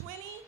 2024.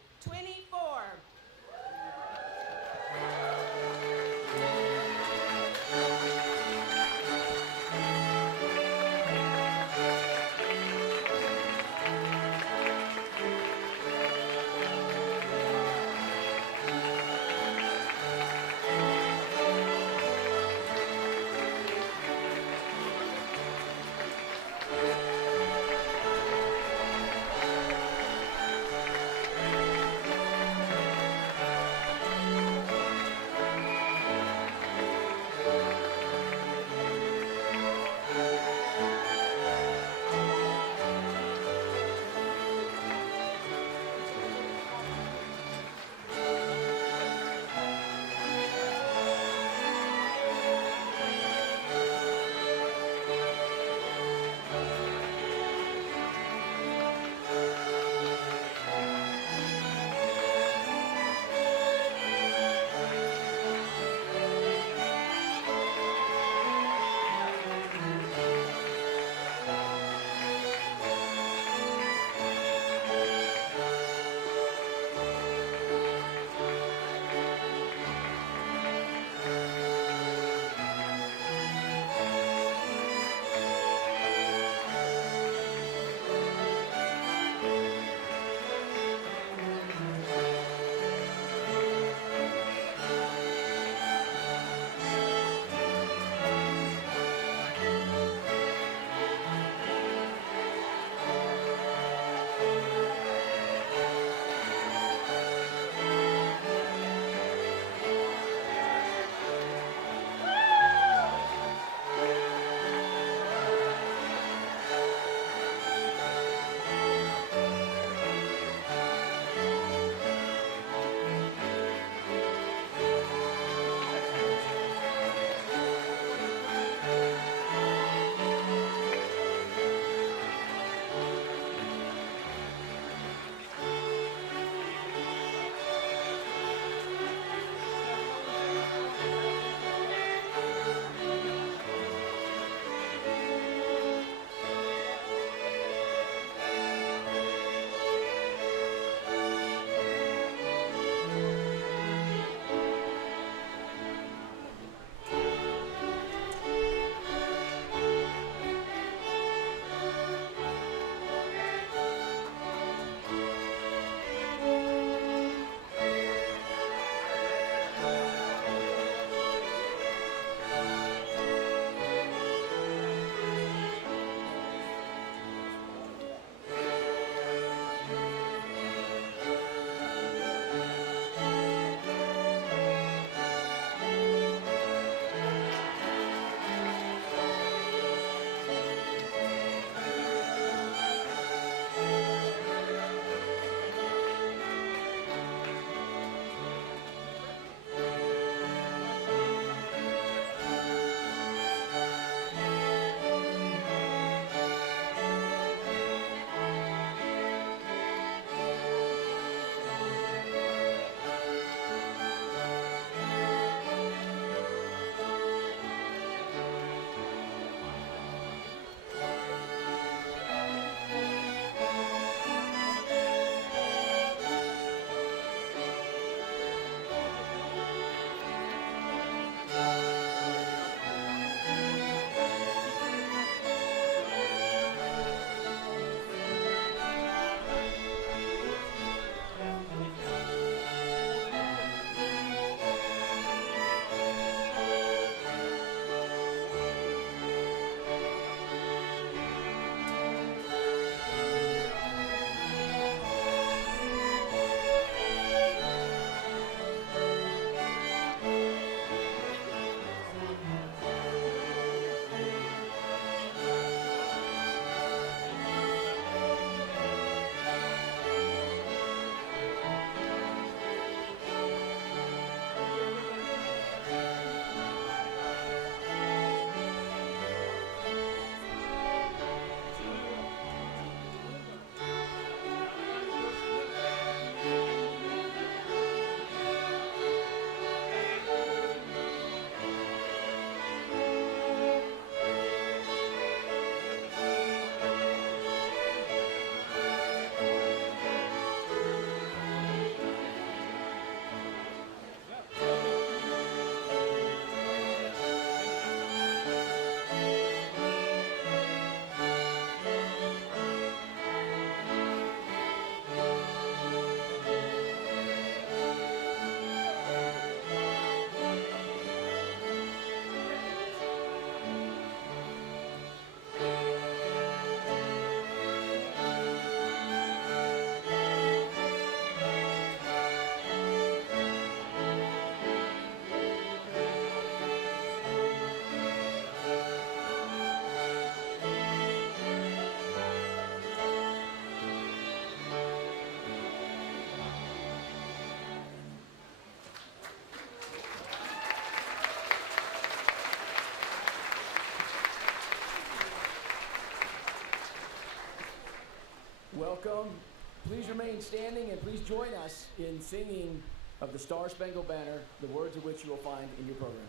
Welcome. Please remain standing and please join us in singing of the Star Spangled Banner, the words of which you will find in your program.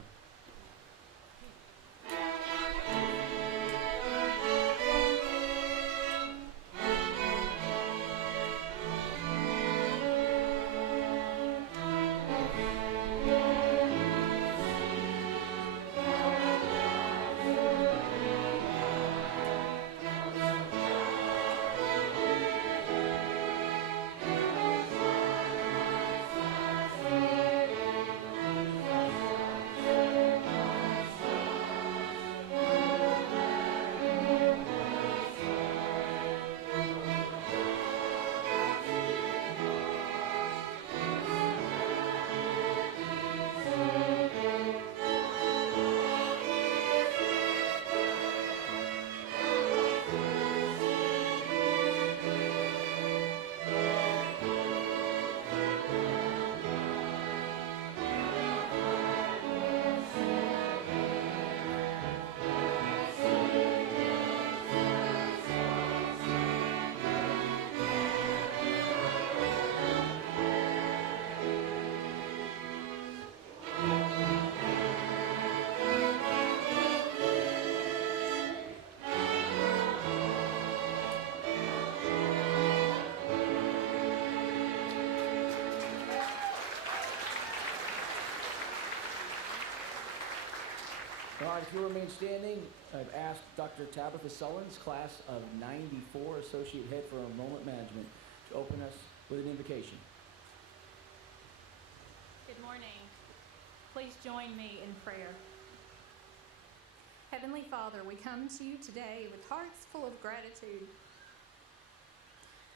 If you remain standing, I've asked Dr. Tabitha Sullins, class of 94, Associate Head for Enrollment Management, to open us with an invocation. Good morning. Please join me in prayer. Heavenly Father, we come to you today with hearts full of gratitude.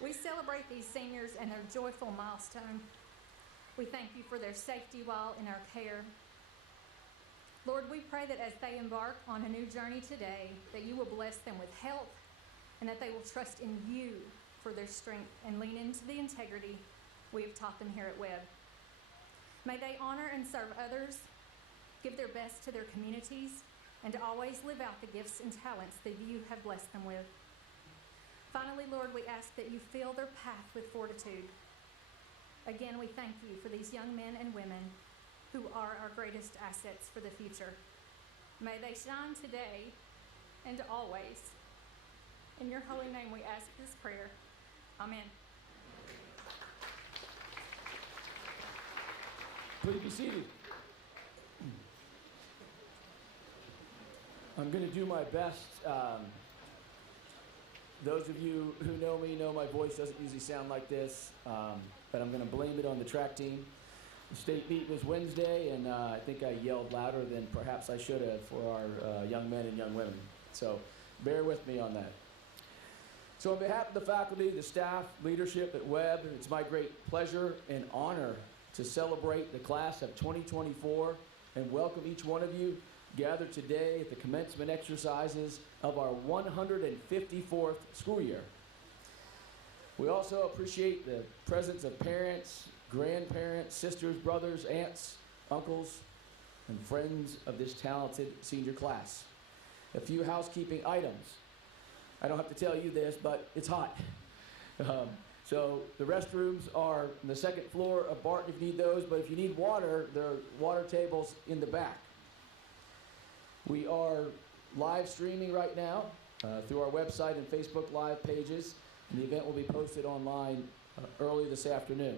We celebrate these seniors and their joyful milestone. We thank you for their safety while in our care. Lord, we pray that as they embark on a new journey today, that you will bless them with health and that they will trust in you for their strength and lean into the integrity we have taught them here at Webb. May they honor and serve others, give their best to their communities, and always live out the gifts and talents that you have blessed them with. Finally, Lord, we ask that you fill their path with fortitude. Again, we thank you for these young men and women who are our greatest assets for the future. May they shine today and always. In your holy name we ask this prayer. Amen. Please be seated. I'm going to do my best. Those of you who know me know my voice doesn't usually sound like this, but I'm going to blame it on the track team. The state meet was Wednesday, and I think I yelled louder than perhaps I should have for our young men and young women. So bear with me on that. So on behalf of the faculty, the staff, leadership at Webb, it's my great pleasure and honor to celebrate the class of 2024 and welcome each one of you gathered today at the commencement exercises of our 154th school year. We also appreciate the presence of parents, grandparents, sisters, brothers, aunts, uncles, and friends of this talented senior class. A few housekeeping items. I don't have to tell you this, but it's hot. So the restrooms are on the second floor of Barton if you need those, but if you need water, there are water tables in the back. We are live streaming right now through our website and Facebook Live pages, and the event will be posted online early this afternoon.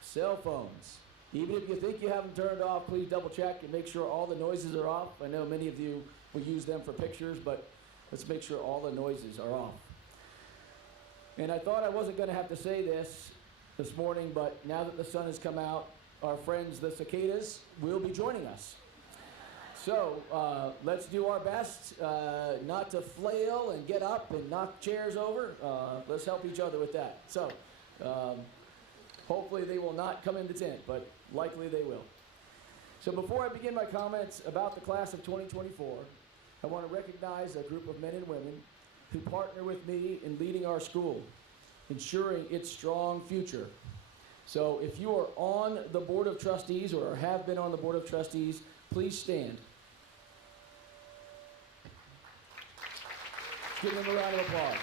Cell phones. Even if you think you have them turned off, please double check and make sure all the noises are off. I know many of you will use them for pictures, but let's make sure all the noises are off. And I thought I wasn't going to have to say this morning, but now that the sun has come out, our friends, the cicadas, will be joining us. So let's do our best not to flail and get up and knock chairs over. Let's help each other with that. So hopefully they will not come in the tent, but likely they will. So before I begin my comments about the class of 2024, I want to recognize a group of men and women who partner with me in leading our school, ensuring its strong future. So if you are on the Board of Trustees or have been on the Board of Trustees, please stand. Give them a round of applause.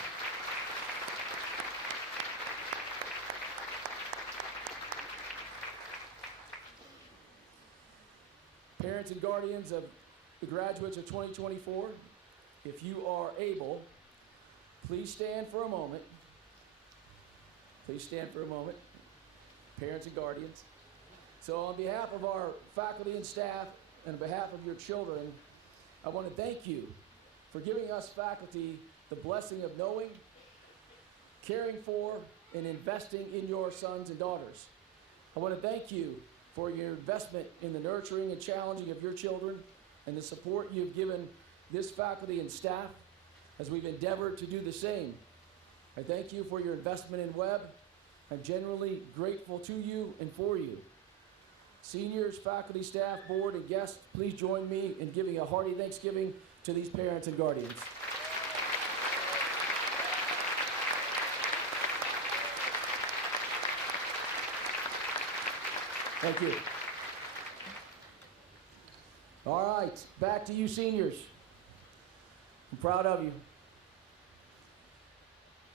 Parents and guardians of the graduates of 2024, if you are able, please stand for a moment. Please stand for a moment. Parents and guardians. So on behalf of our faculty and staff and on behalf of your children, I want to thank you for giving us faculty the blessing of knowing, caring for, and investing in your sons and daughters. I want to thank you for your investment in the nurturing and challenging of your children and the support you've given this faculty and staff as we've endeavored to do the same. I thank you for your investment in Webb. I'm genuinely grateful to you and for you. Seniors, faculty, staff, board, and guests, please join me in giving a hearty Thanksgiving to these parents and guardians. Thank you. All right, back to you seniors. I'm proud of you.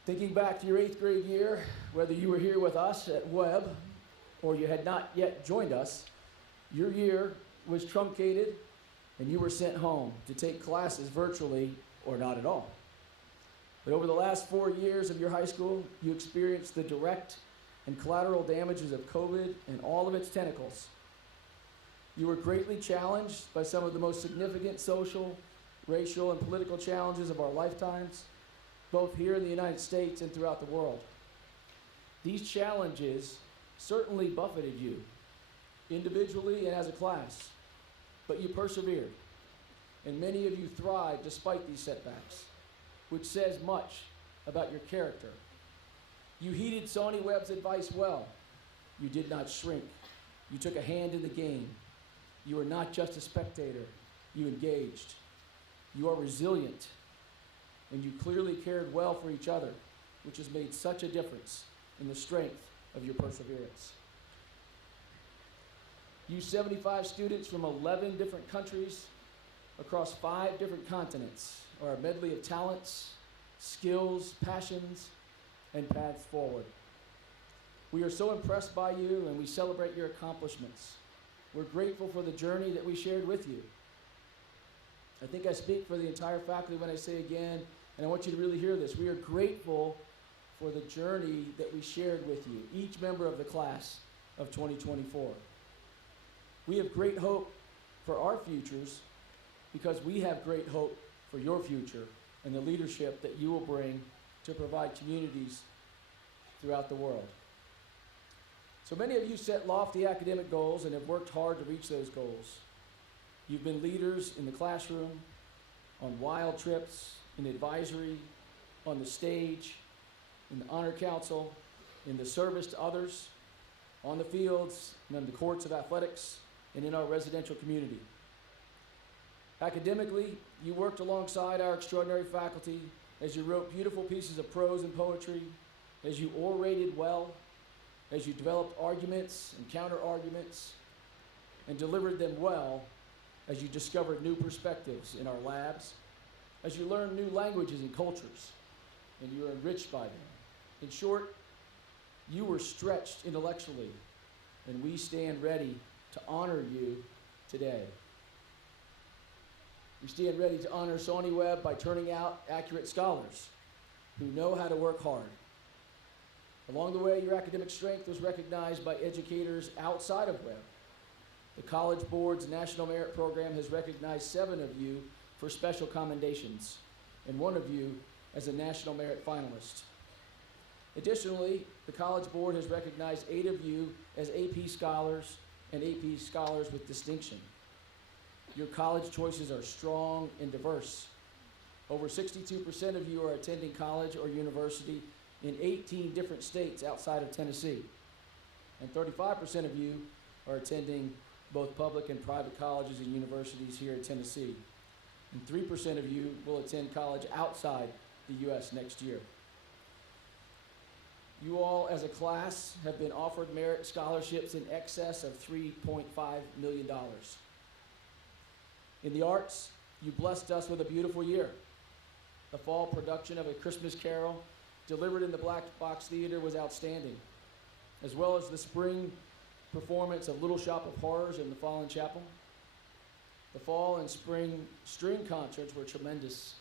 Thinking back to your 8th grade year, whether you were here with us at Webb or you had not yet joined us, your year was truncated and you were sent home to take classes virtually or not at all. But over the last 4 years of your high school, you experienced the direct and collateral damages of COVID and all of its tentacles. You were greatly challenged by some of the most significant social, racial, and political challenges of our lifetimes, both here in the United States and throughout the world. These challenges certainly buffeted you, individually and as a class, but you persevered, and many of you thrived despite these setbacks, which says much about your character. You heeded Sonny Webb's advice well. You did not shrink. You took a hand in the game. You were not just a spectator. You engaged. You are resilient, and you clearly cared well for each other, which has made such a difference in the strength of your perseverance. You 75 students from 11 different countries across 5 different continents are a medley of talents, skills, passions, and paths forward. We are so impressed by you, and we celebrate your accomplishments. We're grateful for the journey that we shared with you. I think I speak for the entire faculty when I say again, and I want you to really hear this. We are grateful for the journey that we shared with you, each member of the class of 2024. We have great hope for our futures because we have great hope for your future and the leadership that you will bring to provide communities throughout the world. So many of you set lofty academic goals and have worked hard to reach those goals. You've been leaders in the classroom, on wild trips, in advisory, on the stage, in the honor council, in the service to others, on the fields, and on the courts of athletics, and in our residential community. Academically, you worked alongside our extraordinary faculty as you wrote beautiful pieces of prose and poetry, as you orated well, as you developed arguments and counter-arguments, and delivered them well, as you discovered new perspectives in our labs, as you learned new languages and cultures, and you were enriched by them. In short, you were stretched intellectually, and we stand ready to honor you today. We stand ready to honor Sonny Webb by turning out accurate scholars who know how to work hard. Along the way, your academic strength was recognized by educators outside of Webb. The College Board's National Merit Program has recognized 7 of you for special commendations, and 1 of you as a National Merit finalist. Additionally, the College Board has recognized 8 of you as AP Scholars and AP Scholars with distinction. Your college choices are strong and diverse. Over 62% of you are attending college or university in 18 different states outside of Tennessee. And 35% of you are attending both public and private colleges and universities here in Tennessee. And 3% of you will attend college outside the U.S. next year. You all, as a class, have been offered merit scholarships in excess of $3.5 million. In the arts, you blessed us with a beautiful year. The fall production of A Christmas Carol, delivered in the Black Box Theater, was outstanding, as well as the spring performance of Little Shop of Horrors in the Fallen Chapel. The fall and spring string concerts were tremendous.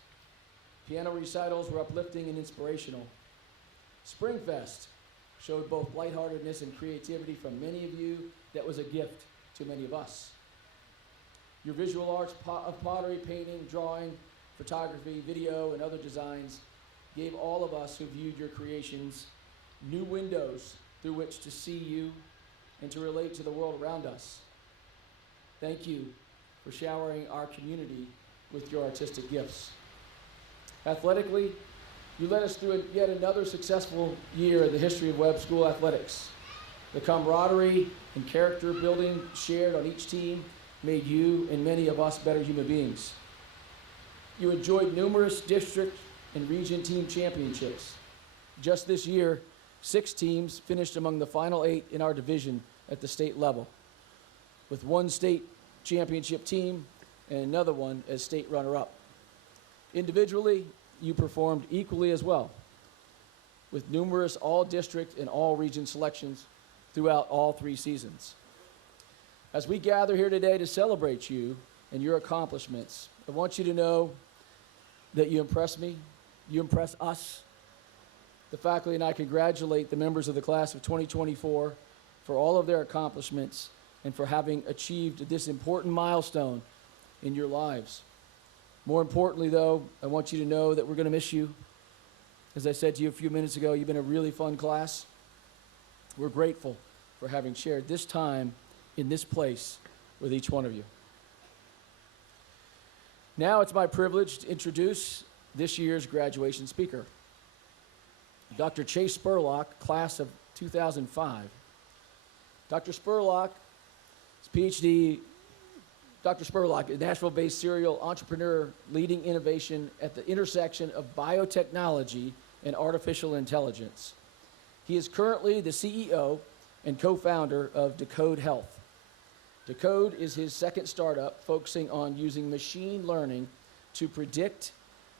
Piano recitals were uplifting and inspirational. Springfest showed both lightheartedness and creativity from many of you that was a gift to many of us. Your visual arts of pottery, painting, drawing, photography, video, and other designs gave all of us who viewed your creations new windows through which to see you and to relate to the world around us. Thank you for showering our community with your artistic gifts. Athletically, you led us through yet another successful year in the history of Webb School athletics. The camaraderie and character building shared on each team made you and many of us better human beings. You enjoyed numerous district and region team championships. Just this year, 6 teams finished among the final 8 in our division at the state level, with 1 state championship team and another one as state runner-up. Individually, you performed equally as well, with numerous all-district and all-region selections throughout all 3 seasons. As we gather here today to celebrate you and your accomplishments, I want you to know that you impress me, you impress us. The faculty and I congratulate the members of the class of 2024 for all of their accomplishments and for having achieved this important milestone in your lives. More importantly, though, I want you to know that we're going to miss you. As I said to you a few minutes ago, you've been a really fun class. We're grateful for having shared this time in this place with each one of you. Now it's my privilege to introduce this year's graduation speaker, Dr. Chase Spurlock, class of 2005. Dr. Spurlock's PhD, Dr. Spurlock, a Nashville-based serial entrepreneur leading innovation at the intersection of biotechnology and artificial intelligence. He is currently the CEO and co-founder of Decode Health. Decode is his second startup focusing on using machine learning to predict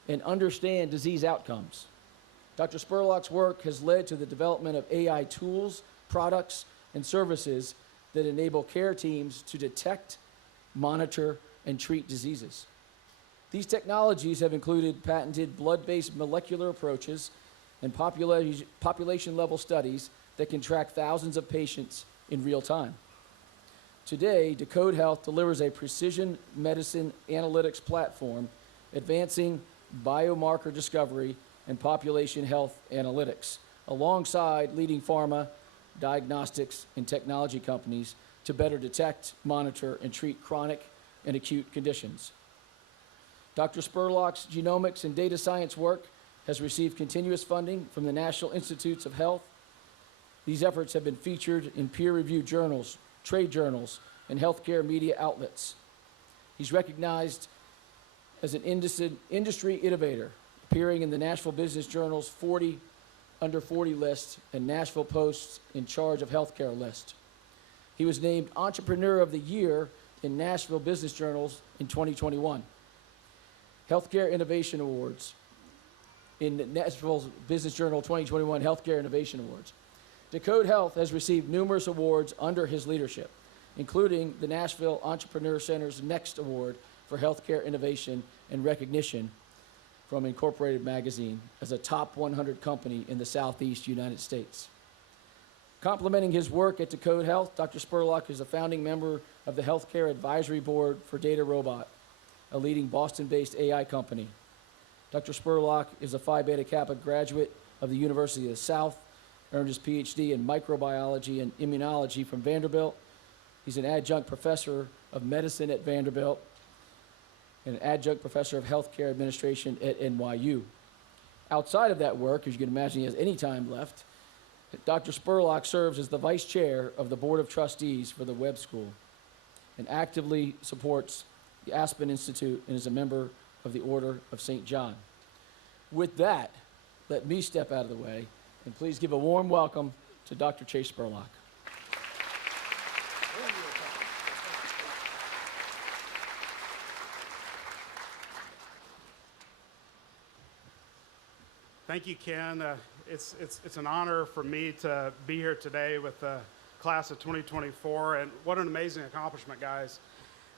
and understand disease outcomes. Dr. Spurlock's work has led to the development of AI tools, products, and services that enable care teams to detect, monitor, and treat diseases. These technologies have included patented blood-based molecular approaches and population-level studies that can track thousands of patients in real time. Today, Decode Health delivers a precision medicine analytics platform advancing biomarker discovery and population health analytics, alongside leading pharma, diagnostics, and technology companies to better detect, monitor, and treat chronic and acute conditions. Dr. Spurlock's genomics and data science work has received continuous funding from the National Institutes of Health. These efforts have been featured in peer-reviewed journals, trade journals, and healthcare media outlets. He's recognized as an industry innovator, appearing in the Nashville Business Journal's 40 Under 40 list and Nashville Post's In Charge of Healthcare list. He was named Entrepreneur of the Year in Nashville Business Journals in 2021. Healthcare Innovation Awards in Nashville Business Journal 2021 Healthcare Innovation Awards. Decode Health has received numerous awards under his leadership, including the Nashville Entrepreneur Center's Next Award for Healthcare Innovation and Recognition from Incorporated Magazine as a top 100 company in the Southeast United States. Complementing his work at Decode Health, Dr. Spurlock is a founding member of the Healthcare Advisory Board for Data Robot, a leading Boston-based AI company. Dr. Spurlock is a Phi Beta Kappa graduate of the University of the South, earned his PhD in microbiology and immunology from Vanderbilt. He's an adjunct professor of medicine at Vanderbilt and an adjunct professor of healthcare administration at NYU. Outside of that work, as you can imagine, he has any time left, Dr. Spurlock serves as the vice chair of the Board of Trustees for the Webb School and actively supports the Aspen Institute and is a member of the Order of St. John. With that, let me step out of the way and please give a warm welcome to Dr. Chase Spurlock. Thank you, Ken. It's an honor for me to be here today with the class of 2024, and what an amazing accomplishment, guys.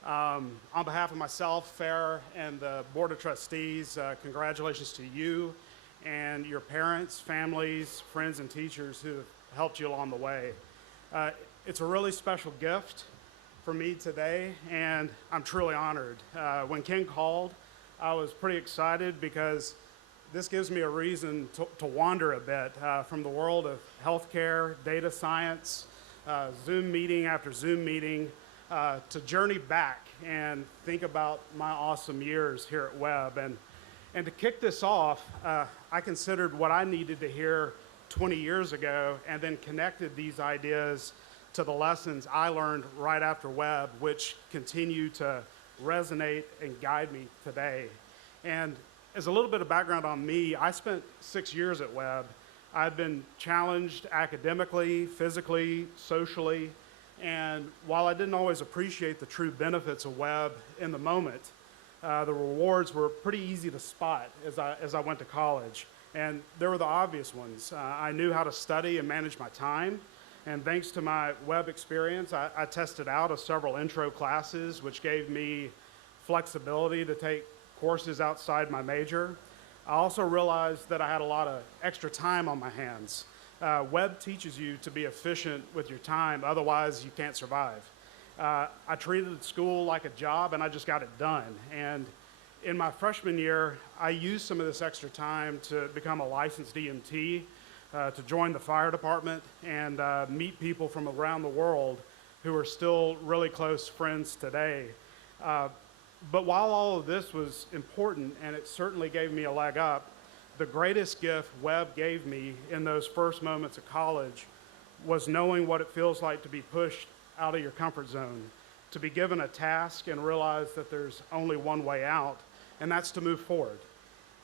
On behalf of myself, Farrah, and the Board of Trustees, congratulations to you and your parents, families, friends, and teachers who have helped you along the way. It's a really special gift for me today, and I'm truly honored. When Ken called, I was pretty excited because this gives me a reason to wander a bit from the world of healthcare, data science, Zoom meeting after Zoom meeting, to journey back and think about my awesome years here at Webb. And to kick this off, I considered what I needed to hear 20 years ago and then connected these ideas to the lessons I learned right after Webb, which continue to resonate and guide me today. And as a little bit of background on me, I spent 6 years at Webb. I've been challenged academically, physically, socially, and while I didn't always appreciate the true benefits of Webb in the moment, the rewards were pretty easy to spot as I went to college. And there were the obvious ones. I knew how to study and manage my time. And thanks to my Webb experience, I tested out several intro classes, which gave me flexibility to take courses outside my major. I also realized that I had a lot of extra time on my hands. Webb teaches you to be efficient with your time, otherwise you can't survive. I treated school like a job and I just got it done. And in my freshman year, I used some of this extra time to become a licensed EMT, to join the fire department and meet people from around the world who are still really close friends today. But while all of this was important, and it certainly gave me a leg up, the greatest gift Webb gave me in those first moments of college was knowing what it feels like to be pushed out of your comfort zone, to be given a task and realize that there's only one way out, and that's to move forward,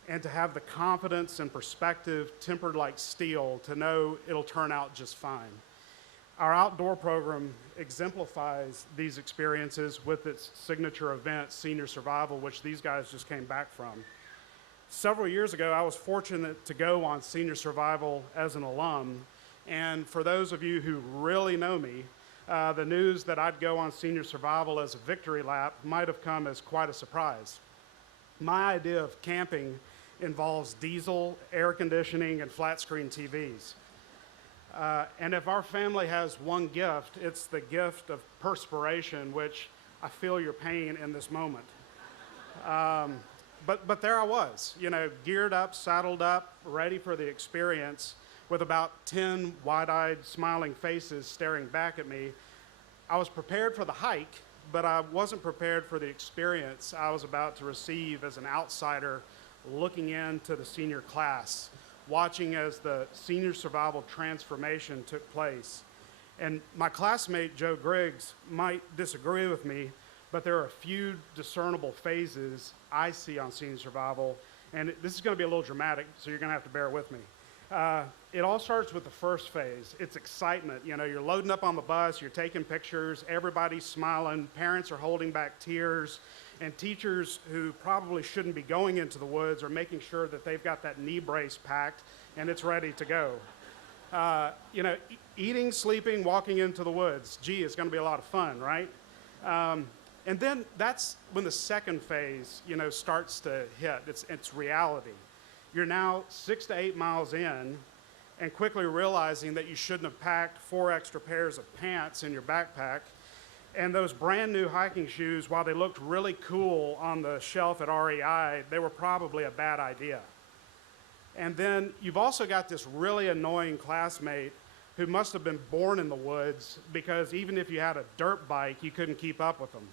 and to have the confidence and perspective tempered like steel to know it'll turn out just fine. Our outdoor program exemplifies these experiences with its signature event, Senior Survival, which these guys just came back from. Several years ago, I was fortunate to go on Senior Survival as an alum, and for those of you who really know me, the news that I'd go on Senior Survival as a victory lap might have come as quite a surprise. My idea of camping involves diesel, air conditioning, and flat screen TVs. And if our family has one gift, it's the gift of perspiration, which I feel your pain in this moment. But there I was, geared up, saddled up, ready for the experience, with about 10 wide-eyed, smiling faces staring back at me. I was prepared for the hike, but I wasn't prepared for the experience I was about to receive as an outsider looking into the senior class, watching as the senior survival transformation took place. And my classmate, Joe Griggs, might disagree with me, but there are a few discernible phases I see on senior survival, and this is going to be a little dramatic, so you're going to have to bear with me. It all starts with the first phase. It's excitement. You're loading up on the bus, you're taking pictures, everybody's smiling, parents are holding back tears, and teachers who probably shouldn't be going into the woods are making sure that they've got that knee brace packed and it's ready to go. Eating, sleeping, walking into the woods. Gee, it's going to be a lot of fun, right? And then that's when the second phase, starts to hit. It's reality. You're now 6 to 8 miles in and quickly realizing that you shouldn't have packed 4 extra pairs of pants in your backpack. And those brand new hiking shoes, while they looked really cool on the shelf at REI, they were probably a bad idea. And then you've also got this really annoying classmate who must have been born in the woods, because even if you had a dirt bike, you couldn't keep up with them.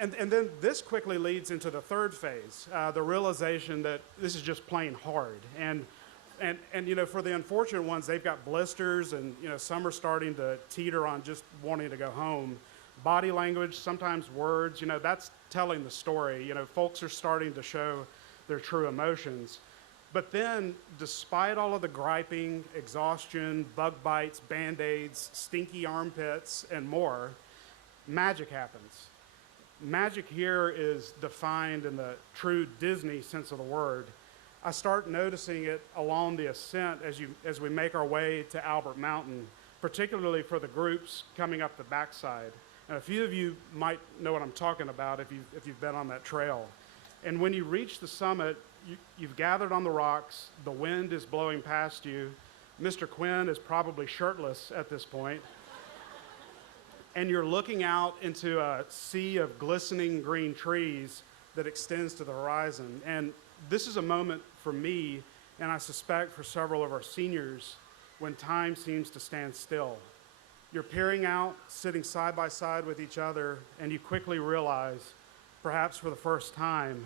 And then this quickly leads into the third phase, the realization that this is just plain hard. And for the unfortunate ones, they've got blisters, and some are starting to teeter on just wanting to go home. Body language, sometimes words, that's telling the story. Folks are starting to show their true emotions. But then, despite all of the griping, exhaustion, bug bites, Band-Aids, stinky armpits, and more, magic happens. Magic here is defined in the true Disney sense of the word. I start noticing it along the ascent as we make our way to Albert Mountain, particularly for the groups coming up the backside. And a few of you might know what I'm talking about if you've been on that trail. And when you reach the summit, you've gathered on the rocks, the wind is blowing past you, Mr. Quinn is probably shirtless at this point, and you're looking out into a sea of glistening green trees that extends to the horizon. And this is a moment for me, and I suspect for several of our seniors, when time seems to stand still. You're peering out, sitting side by side with each other, and you quickly realize, perhaps for the first time,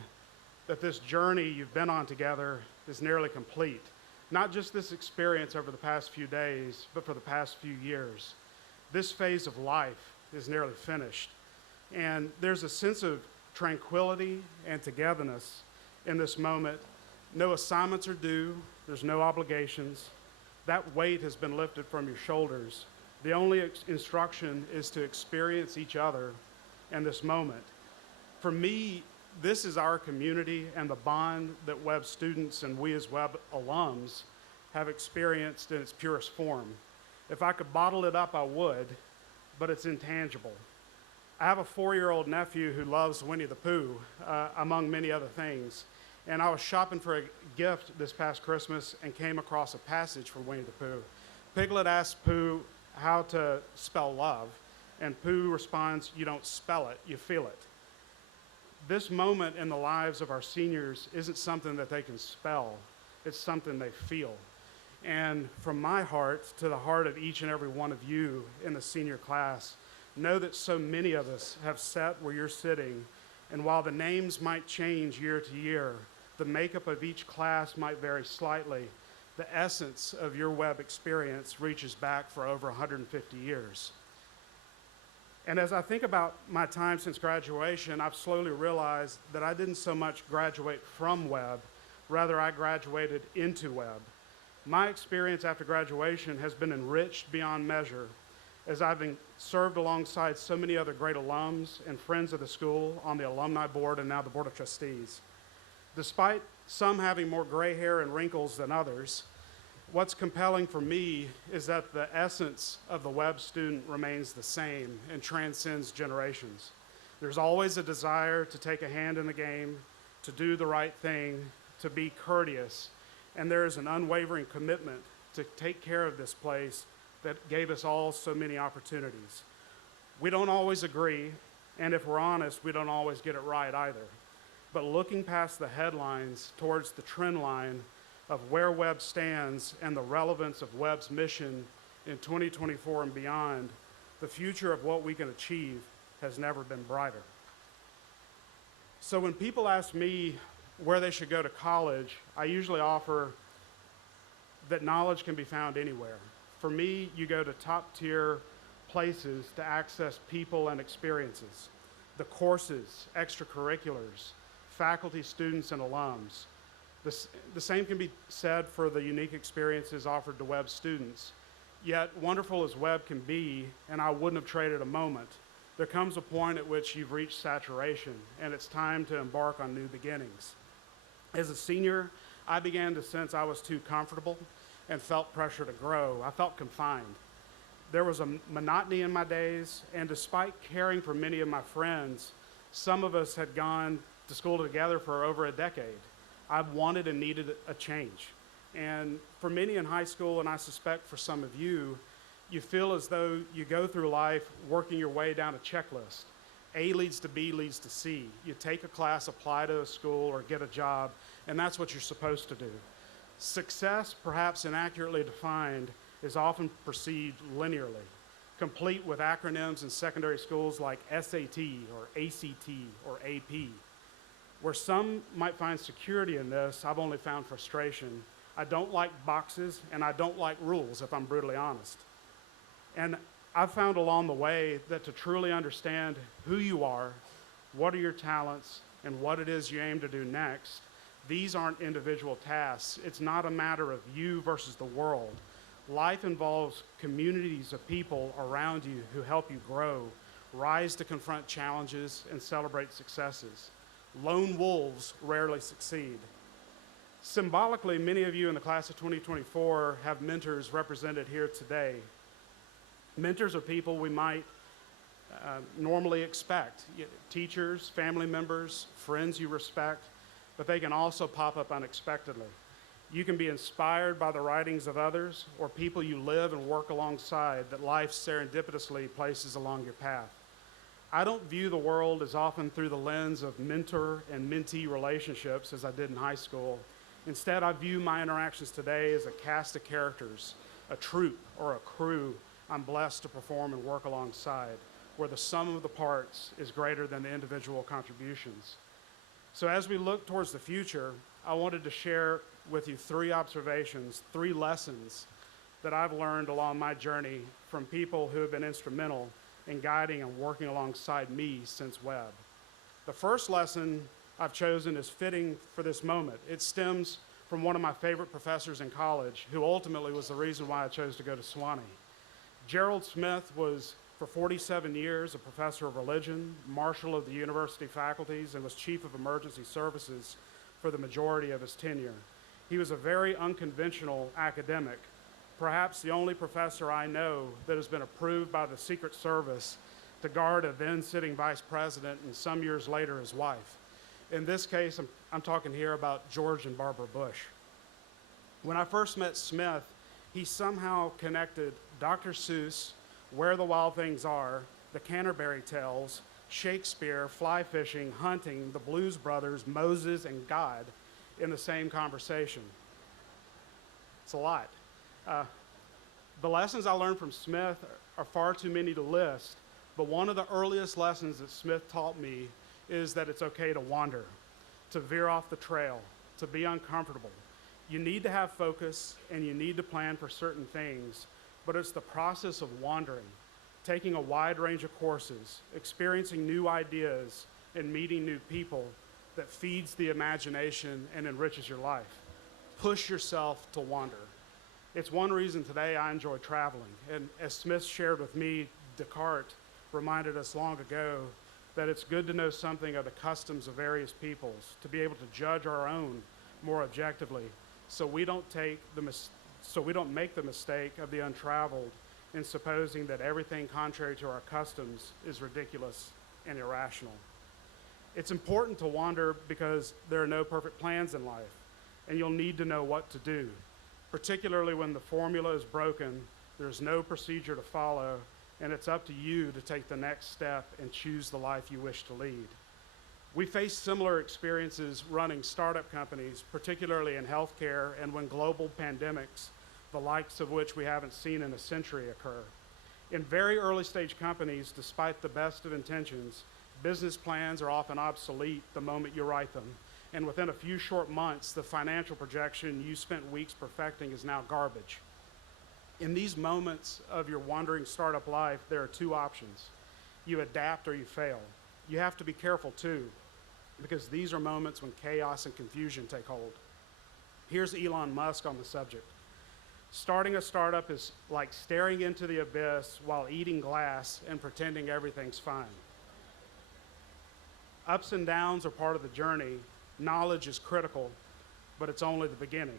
that this journey you've been on together is nearly complete. Not just this experience over the past few days, but for the past few years. This phase of life is nearly finished. And there's a sense of tranquility and togetherness in this moment. No assignments are due, there's no obligations. That weight has been lifted from your shoulders. The only instruction is to experience each other in this moment. For me, this is our community and the bond that Webb students and we as Webb alums have experienced in its purest form. If I could bottle it up, I would, but it's intangible. I have a 4-year-old nephew who loves Winnie the Pooh, among many other things. And I was shopping for a gift this past Christmas and came across a passage from Winnie the Pooh. Piglet asks Pooh how to spell love, and Pooh responds, "You don't spell it, you feel it." This moment in the lives of our seniors isn't something that they can spell, it's something they feel. And from my heart to the heart of each and every one of you in the senior class, know that so many of us have sat where you're sitting, and while the names might change year to year, the makeup of each class might vary slightly, the essence of your Webb experience reaches back for over 150 years. And as I think about my time since graduation, I've slowly realized that I didn't so much graduate from Webb, rather I graduated into Webb. My experience after graduation has been enriched beyond measure as I've served alongside so many other great alums and friends of the school on the alumni board and now the board of trustees. Despite some having more gray hair and wrinkles than others, what's compelling for me is that the essence of the Webb student remains the same and transcends generations. There's always a desire to take a hand in the game, to do the right thing, to be courteous, and there is an unwavering commitment to take care of this place that gave us all so many opportunities. We don't always agree, and if we're honest, we don't always get it right either. But looking past the headlines towards the trend line of where Webb stands and the relevance of Webb's mission in 2024 and beyond, the future of what we can achieve has never been brighter. So when people ask me where they should go to college, I usually offer that knowledge can be found anywhere. For me, you go to top-tier places to access people and experiences. The courses, extracurriculars, faculty, students, and alums. The same can be said for the unique experiences offered to Webb students. Yet, wonderful as Webb can be, and I wouldn't have traded a moment, there comes a point at which you've reached saturation, and it's time to embark on new beginnings. As a senior, I began to sense I was too comfortable and felt pressure to grow. I felt confined. There was a monotony in my days, and despite caring for many of my friends, some of us had gone to school together for over a decade. I wanted and needed a change. And for many in high school, and I suspect for some of you, you feel as though you go through life working your way down a checklist. A leads to B leads to C. You take a class, apply to a school, or get a job, and that's what you're supposed to do. Success, perhaps inaccurately defined, is often perceived linearly, complete with acronyms in secondary schools like SAT or ACT or AP. Where some might find security in this, I've only found frustration. I don't like boxes, and I don't like rules, if I'm brutally honest. And I've found along the way that to truly understand who you are, what are your talents, and what it is you aim to do next, these aren't individual tasks. It's not a matter of you versus the world. Life involves communities of people around you who help you grow, rise to confront challenges, and celebrate successes. Lone wolves rarely succeed. Symbolically, many of you in the class of 2024 have mentors represented here today. Mentors are people we might normally expect. Teachers, family members, friends you respect, but they can also pop up unexpectedly. You can be inspired by the writings of others or people you live and work alongside that life serendipitously places along your path. I don't view the world as often through the lens of mentor and mentee relationships as I did in high school. Instead, I view my interactions today as a cast of characters, a troupe or a crew I'm blessed to perform and work alongside, where the sum of the parts is greater than the individual contributions. So as we look towards the future, I wanted to share with you 3 observations, 3 lessons that I've learned along my journey from people who have been instrumental in guiding and working alongside me since Webb. The first lesson I've chosen is fitting for this moment. It stems from one of my favorite professors in college, who ultimately was the reason why I chose to go to Sewanee. Gerald Smith was, for 47 years, a professor of religion, marshal of the university faculties, and was chief of emergency services for the majority of his tenure. He was a very unconventional academic, perhaps the only professor I know that has been approved by the Secret Service to guard a then-sitting vice president and some years later his wife. In this case, I'm talking here about George and Barbara Bush. When I first met Smith, he somehow connected Dr. Seuss, Where the Wild Things Are, the Canterbury Tales, Shakespeare, fly fishing, hunting, the Blues Brothers, Moses, and God in the same conversation. It's a lot. The lessons I learned from Smith are far too many to list, but one of the earliest lessons that Smith taught me is that it's okay to wander, to veer off the trail, to be uncomfortable. You need to have focus and you need to plan for certain things, but it's the process of wandering, taking a wide range of courses, experiencing new ideas, and meeting new people that feeds the imagination and enriches your life. Push yourself to wander. It's one reason today I enjoy traveling. And as Smith shared with me, Descartes reminded us long ago that it's good to know something of the customs of various peoples, to be able to judge our own more objectively, so we don't make the mistake of the untraveled in supposing that everything contrary to our customs is ridiculous and irrational. It's important to wander because there are no perfect plans in life, and you'll need to know what to do. Particularly when the formula is broken, there's no procedure to follow, and it's up to you to take the next step and choose the life you wish to lead. We face similar experiences running startup companies, particularly in healthcare and when global pandemics, the likes of which we haven't seen in a century, occur. In very early stage companies, despite the best of intentions, business plans are often obsolete the moment you write them. And within a few short months, the financial projection you spent weeks perfecting is now garbage. In these moments of your wandering startup life, there are 2 options. You adapt or you fail. You have to be careful too, because these are moments when chaos and confusion take hold. Here's Elon Musk on the subject. Starting a startup is like staring into the abyss while eating glass and pretending everything's fine. Ups and downs are part of the journey. Knowledge is critical, but it's only the beginning.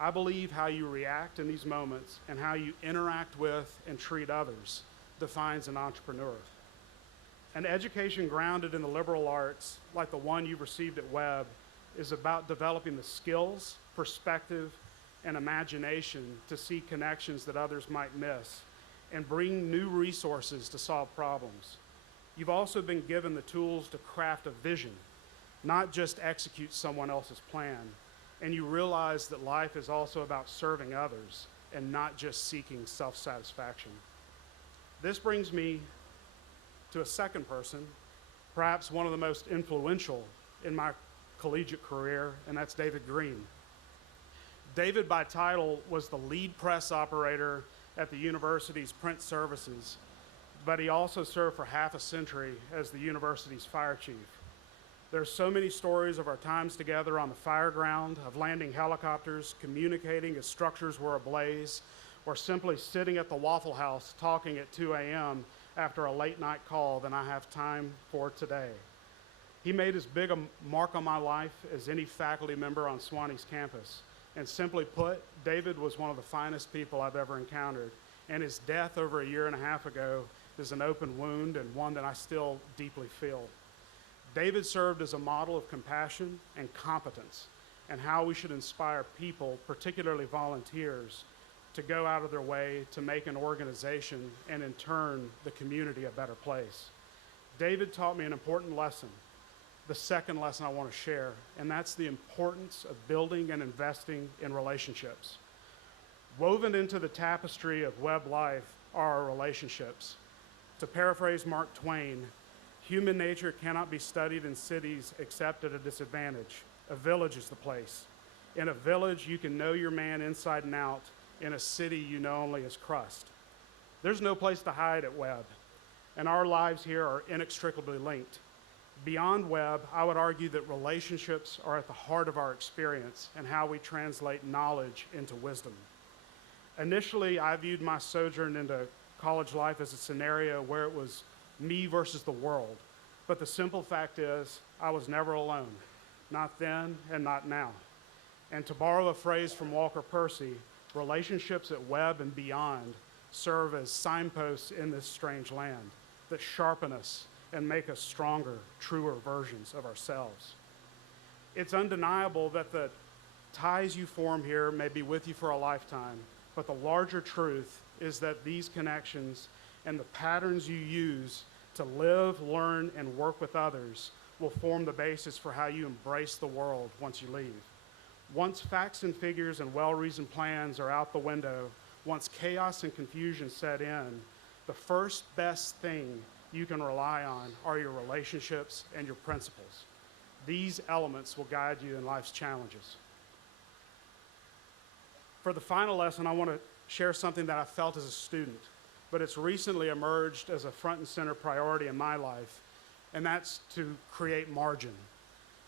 I believe how you react in these moments and how you interact with and treat others defines an entrepreneur. An education grounded in the liberal arts, like the one you've received at Webb, is about developing the skills, perspective, and imagination to see connections that others might miss and bring new resources to solve problems. You've also been given the tools to craft a vision, not just execute someone else's plan. And you realize that life is also about serving others and not just seeking self-satisfaction. This brings me to a second person, perhaps one of the most influential in my collegiate career, and that's David Green. David, by title, was the lead press operator at the university's print services, but he also served for half a century as the university's fire chief. There's so many stories of our times together on the fire ground, of landing helicopters, communicating as structures were ablaze, or simply sitting at the Waffle House talking at 2 a.m. after a late night call than I have time for today. He made as big a mark on my life as any faculty member on Sewanee's campus. And simply put, David was one of the finest people I've ever encountered. And his death over a year and a half ago is an open wound and one that I still deeply feel. David served as a model of compassion and competence and how we should inspire people, particularly volunteers, to go out of their way to make an organization and in turn the community a better place. David taught me an important lesson, the second lesson I want to share, and that's the importance of building and investing in relationships. Woven into the tapestry of Webb life are our relationships. To paraphrase Mark Twain, human nature cannot be studied in cities except at a disadvantage. A village is the place. In a village, you can know your man inside and out. In a city, you know only as crust. There's no place to hide at Webb, and our lives here are inextricably linked. Beyond Webb, I would argue that relationships are at the heart of our experience and how we translate knowledge into wisdom. Initially, I viewed my sojourn into college life as a scenario where it was me versus the world. But the simple fact is, I was never alone, not then and not now. And to borrow a phrase from Walker Percy, relationships at Webb and beyond serve as signposts in this strange land that sharpen us and make us stronger, truer versions of ourselves. It's undeniable that the ties you form here may be with you for a lifetime, but the larger truth is that these connections and the patterns you use to live, learn, and work with others will form the basis for how you embrace the world once you leave. Once facts and figures and well-reasoned plans are out the window, once chaos and confusion set in, the first best thing you can rely on are your relationships and your principles. These elements will guide you in life's challenges. For the final lesson, I want to share something that I felt as a student, but it's recently emerged as a front and center priority in my life, and that's to create margin.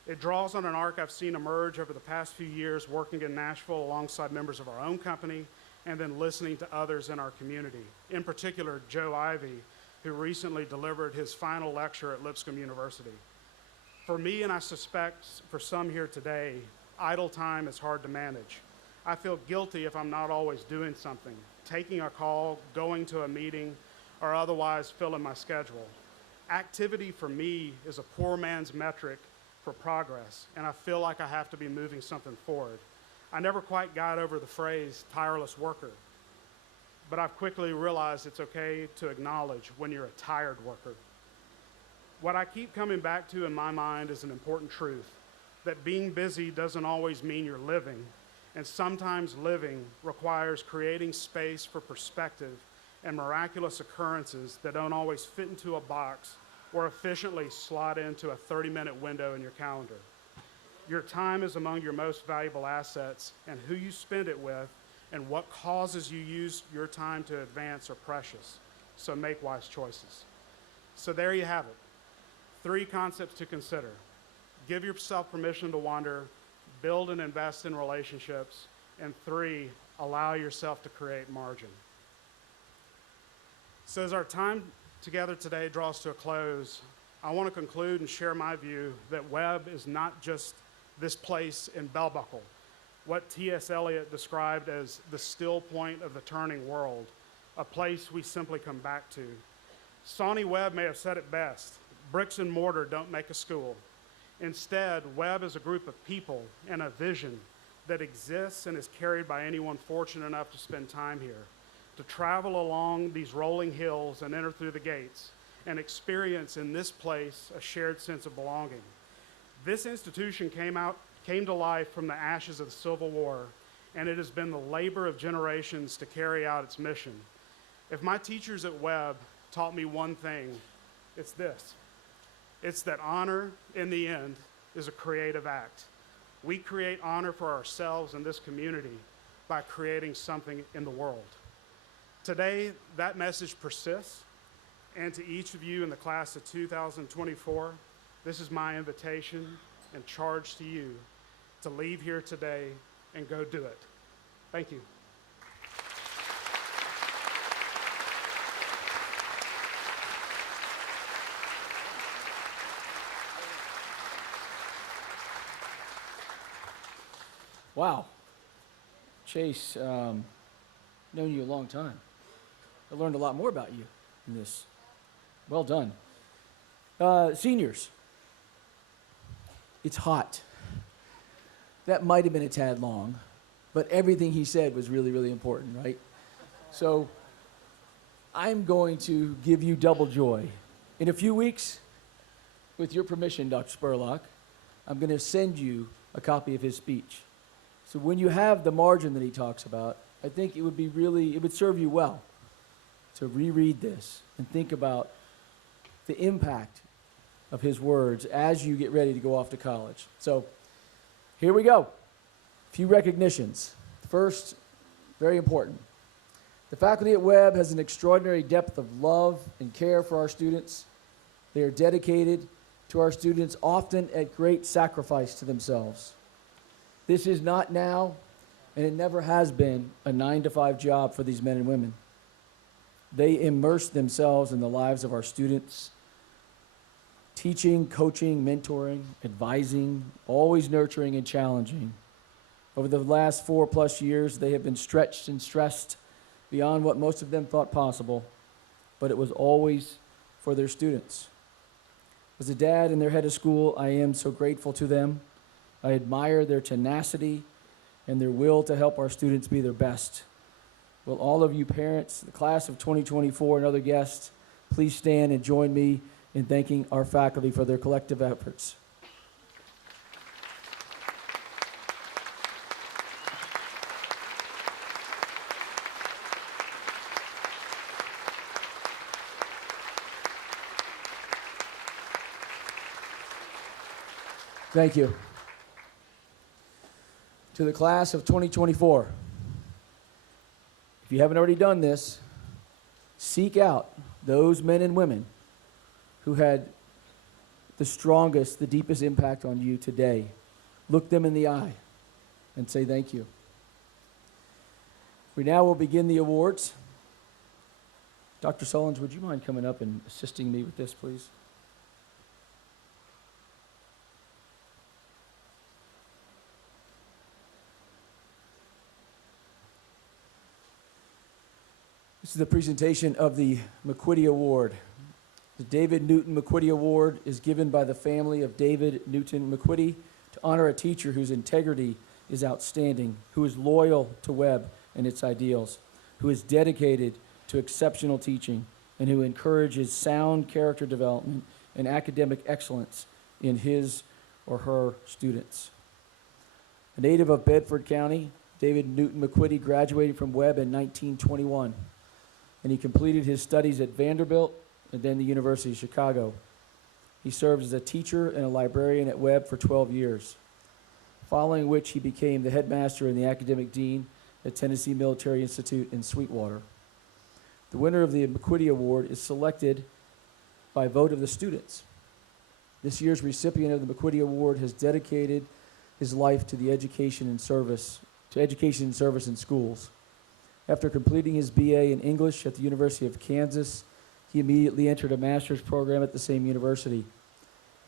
It draws on an arc I've seen emerge over the past few years working in Nashville alongside members of our own company and then listening to others in our community. In particular, Joe Ivey, who recently delivered his final lecture at Lipscomb University. For me, and I suspect for some here today, idle time is hard to manage. I feel guilty if I'm not always doing something, taking a call, going to a meeting, or otherwise filling my schedule. Activity for me is a poor man's metric for progress, and I feel like I have to be moving something forward. I never quite got over the phrase tireless worker, but I've quickly realized it's okay to acknowledge when you're a tired worker. What I keep coming back to in my mind is an important truth, that being busy doesn't always mean you're living, and sometimes living requires creating space for perspective and miraculous occurrences that don't always fit into a box or efficiently slot into a 30-minute window in your calendar. Your time is among your most valuable assets, and who you spend it with and what causes you use your time to advance are precious. So make wise choices. So there you have it. 3 concepts to consider. Give yourself permission to wander, build and invest in relationships, and 3, allow yourself to create margin. So as our time together today draws to a close, I want to conclude and share my view that Webb is not just this place in Bell Buckle, what T.S. Eliot described as the still point of the turning world, a place we simply come back to. Sawney Webb may have said it best, bricks and mortar don't make a school. Instead, Webb is a group of people and a vision that exists and is carried by anyone fortunate enough to spend time here, to travel along these rolling hills and enter through the gates and experience in this place a shared sense of belonging. This institution came to life from the ashes of the Civil War, and it has been the labor of generations to carry out its mission. If my teachers at Webb taught me one thing, it's this. It's that honor, in the end, is a creative act. We create honor for ourselves and this community by creating something in the world. Today, that message persists, and to each of you in the class of 2024, this is my invitation and charge to you to leave here today and go do it. Thank you. Wow. Chase, known you a long time. I learned a lot more about you in this Well done. Seniors, it's hot. That might have been a tad long, but everything he said was really, really important, right? So I'm going to give you double joy. In a few weeks, with your permission, Dr. Spurlock, I'm going to send you a copy of his speech. So when you have the margin that he talks about, I think it would serve you well to reread this and think about the impact of his words as you get ready to go off to college. So here we go. A few recognitions. First, very important. The faculty at Webb has an extraordinary depth of love and care for our students. They are dedicated to our students, often at great sacrifice to themselves. This is not now, and it never has been, a 9-to-5 job for these men and women. They immerse themselves in the lives of our students, teaching, coaching, mentoring, advising, always nurturing and challenging. Over the last 4+ years, they have been stretched and stressed beyond what most of them thought possible, but it was always for their students. As a dad and their head of school, I am so grateful to them. I admire their tenacity and their will to help our students be their best. Will all of you parents, the class of 2024 and other guests, please stand and join me in thanking our faculty for their collective efforts. Thank you. To the class of 2024, if you haven't already done this, seek out those men and women who had the strongest, the deepest impact on you today. Look them in the eye and say thank you. We now will begin the awards. Dr. Sullins, would you mind coming up and assisting me with this, please? This is the presentation of the McQuitty Award. The David Newton McQuitty Award is given by the family of David Newton McQuitty to honor a teacher whose integrity is outstanding, who is loyal to Webb and its ideals, who is dedicated to exceptional teaching, and who encourages sound character development and academic excellence in his or her students. A native of Bedford County, David Newton McQuitty graduated from Webb in 1921. And he completed his studies at Vanderbilt and then the University of Chicago. He served as a teacher and a librarian at Webb for 12 years, following which he became the headmaster and the academic dean at Tennessee Military Institute in Sweetwater. The winner of the McQuitty Award is selected by vote of the students. This year's recipient of the McQuitty Award has dedicated his life to the education and service in schools. After completing his BA in English at the University of Kansas, he immediately entered a master's program at the same university.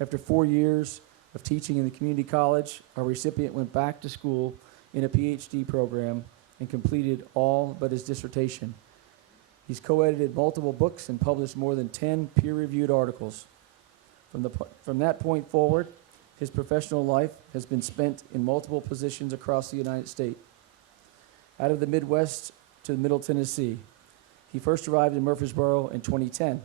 After 4 years of teaching in the community college, our recipient went back to school in a PhD program and completed all but his dissertation. He's co-edited multiple books and published more than 10 peer-reviewed articles. From that point forward, his professional life has been spent in multiple positions across the United States. Out of the Midwest to Middle Tennessee, he first arrived in Murfreesboro in 2010.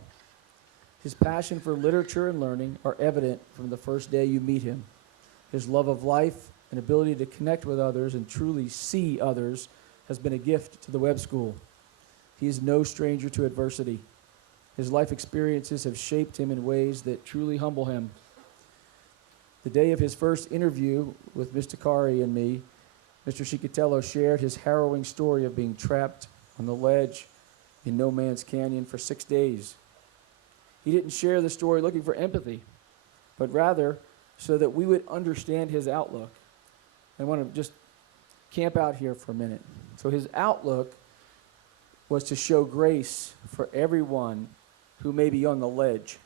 His passion for literature and learning are evident from the first day you meet him. His love of life and ability to connect with others and truly see others has been a gift to the Webb School. He is no stranger to adversity. His life experiences have shaped him in ways that truly humble him. The day of his first interview with Mr. Kari and me, Mr. Chicatello shared his harrowing story of being trapped on the ledge in No Man's Canyon for 6 days. He didn't share the story looking for empathy, but rather so that we would understand his outlook. I want to just camp out here for a minute. So his outlook was to show grace for everyone who may be on the ledge.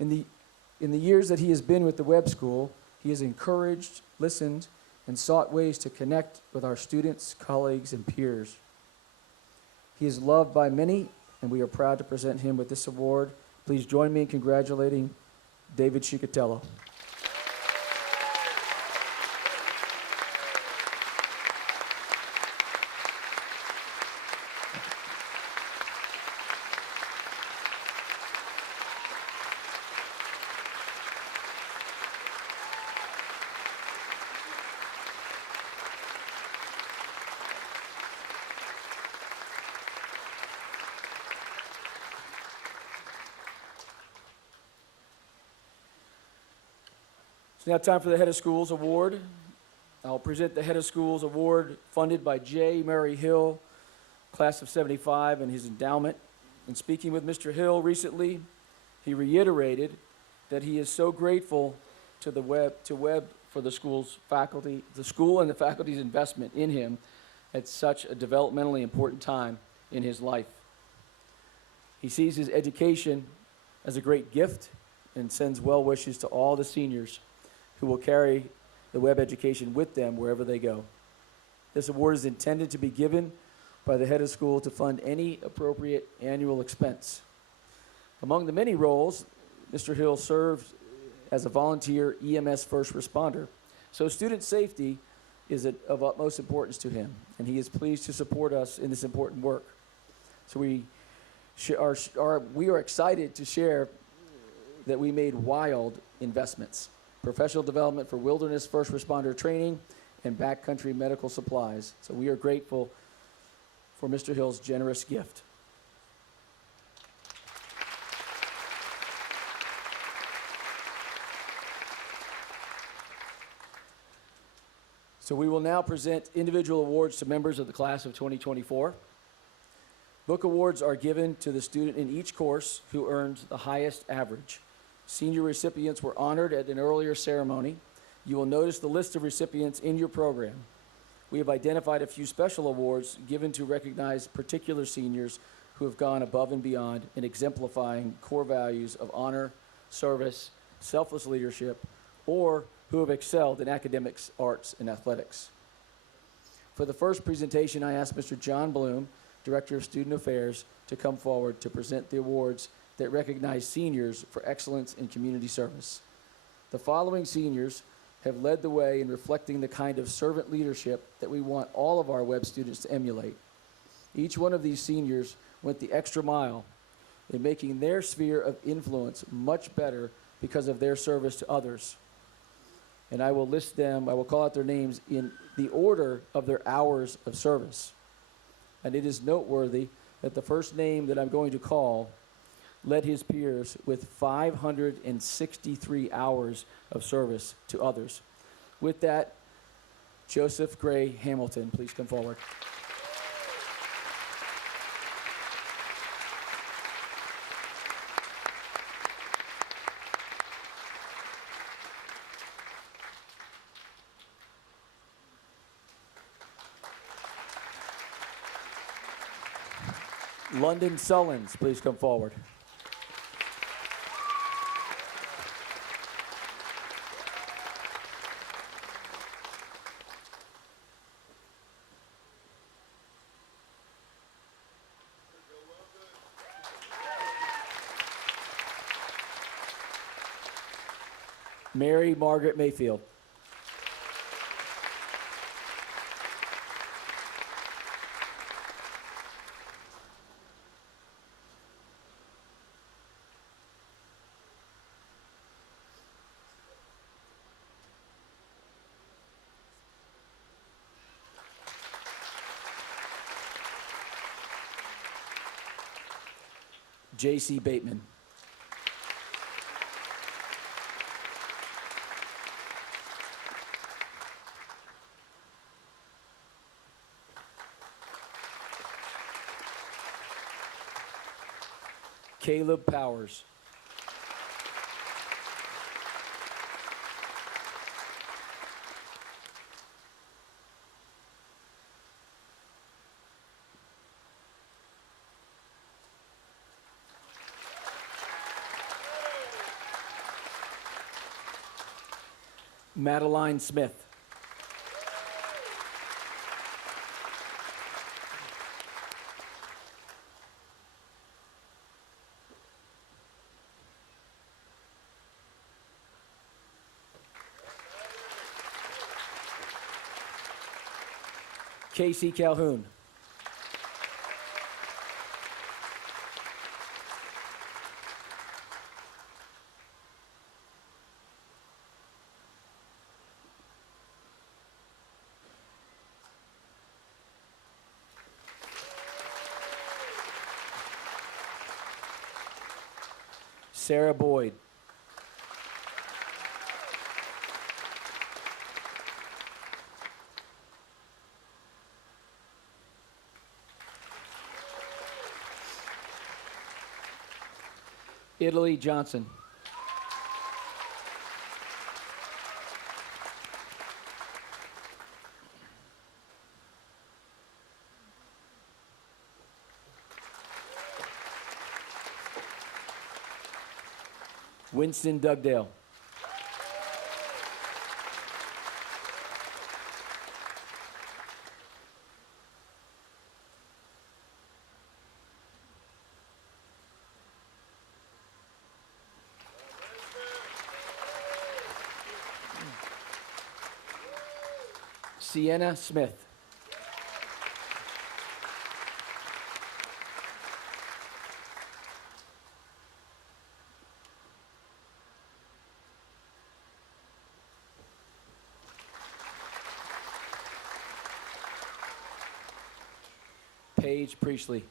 In the years that he has been with the Webb School, he has encouraged, listened, and sought ways to connect with our students, colleagues, and peers. He is loved by many and we are proud to present him with this award. Please join me in congratulating David Chicatello. It's now time for the Head of Schools Award. I'll present the Head of Schools Award funded by J. Murray Hill, class of '75, and his endowment. In speaking with Mr. Hill recently, he reiterated that he is so grateful to Webb for the school's faculty, the school and the faculty's investment in him at such a developmentally important time in his life. He sees his education as a great gift and sends well wishes to all the seniors who will carry the Webb education with them wherever they go. This award is intended to be given by the head of school to fund any appropriate annual expense. Among the many roles, Mr. Hill served as a volunteer EMS first responder, so student safety is of utmost importance to him, and he is pleased to support us in this important work. So we are excited to share that we made wild investments: professional development for wilderness first responder training and backcountry medical supplies. So we are grateful for Mr. Hill's generous gift. So we will now present individual awards to members of the class of 2024. Book awards are given to the student in each course who earned the highest average. Senior recipients were honored at an earlier ceremony. You will notice the list of recipients in your program. We have identified a few special awards given to recognize particular seniors who have gone above and beyond in exemplifying core values of honor, service, selfless leadership, or who have excelled in academics, arts, and athletics. For the first presentation, I asked Mr. John Bloom, Director of Student Affairs, to come forward to present the awards that recognize seniors for excellence in community service. The following seniors have led the way in reflecting the kind of servant leadership that we want all of our Webb students to emulate. Each one of these seniors went the extra mile in making their sphere of influence much better because of their service to others. And I will list them, I will call out their names in the order of their hours of service. And it is noteworthy that the first name that I'm going to call led his peers with 563 hours of service to others. With that, Joseph Gray Hamilton, please come forward. London Sullins, please come forward. Mary Margaret Mayfield. J.C. Bateman. Caleb Powers. Madeline Smith. Casey Calhoun. Sarah Boyd. Italy Johnson. Winston Dugdale. Sienna Smith. Paige Priestley.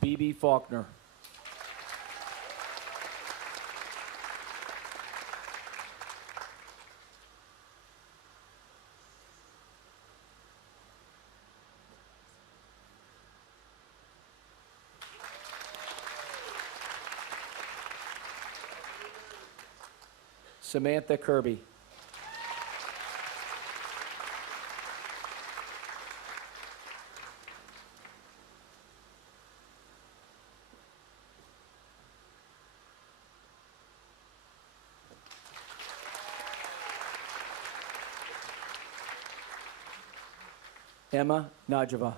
B.B. Faulkner. Samantha Kirby. Emma Najava.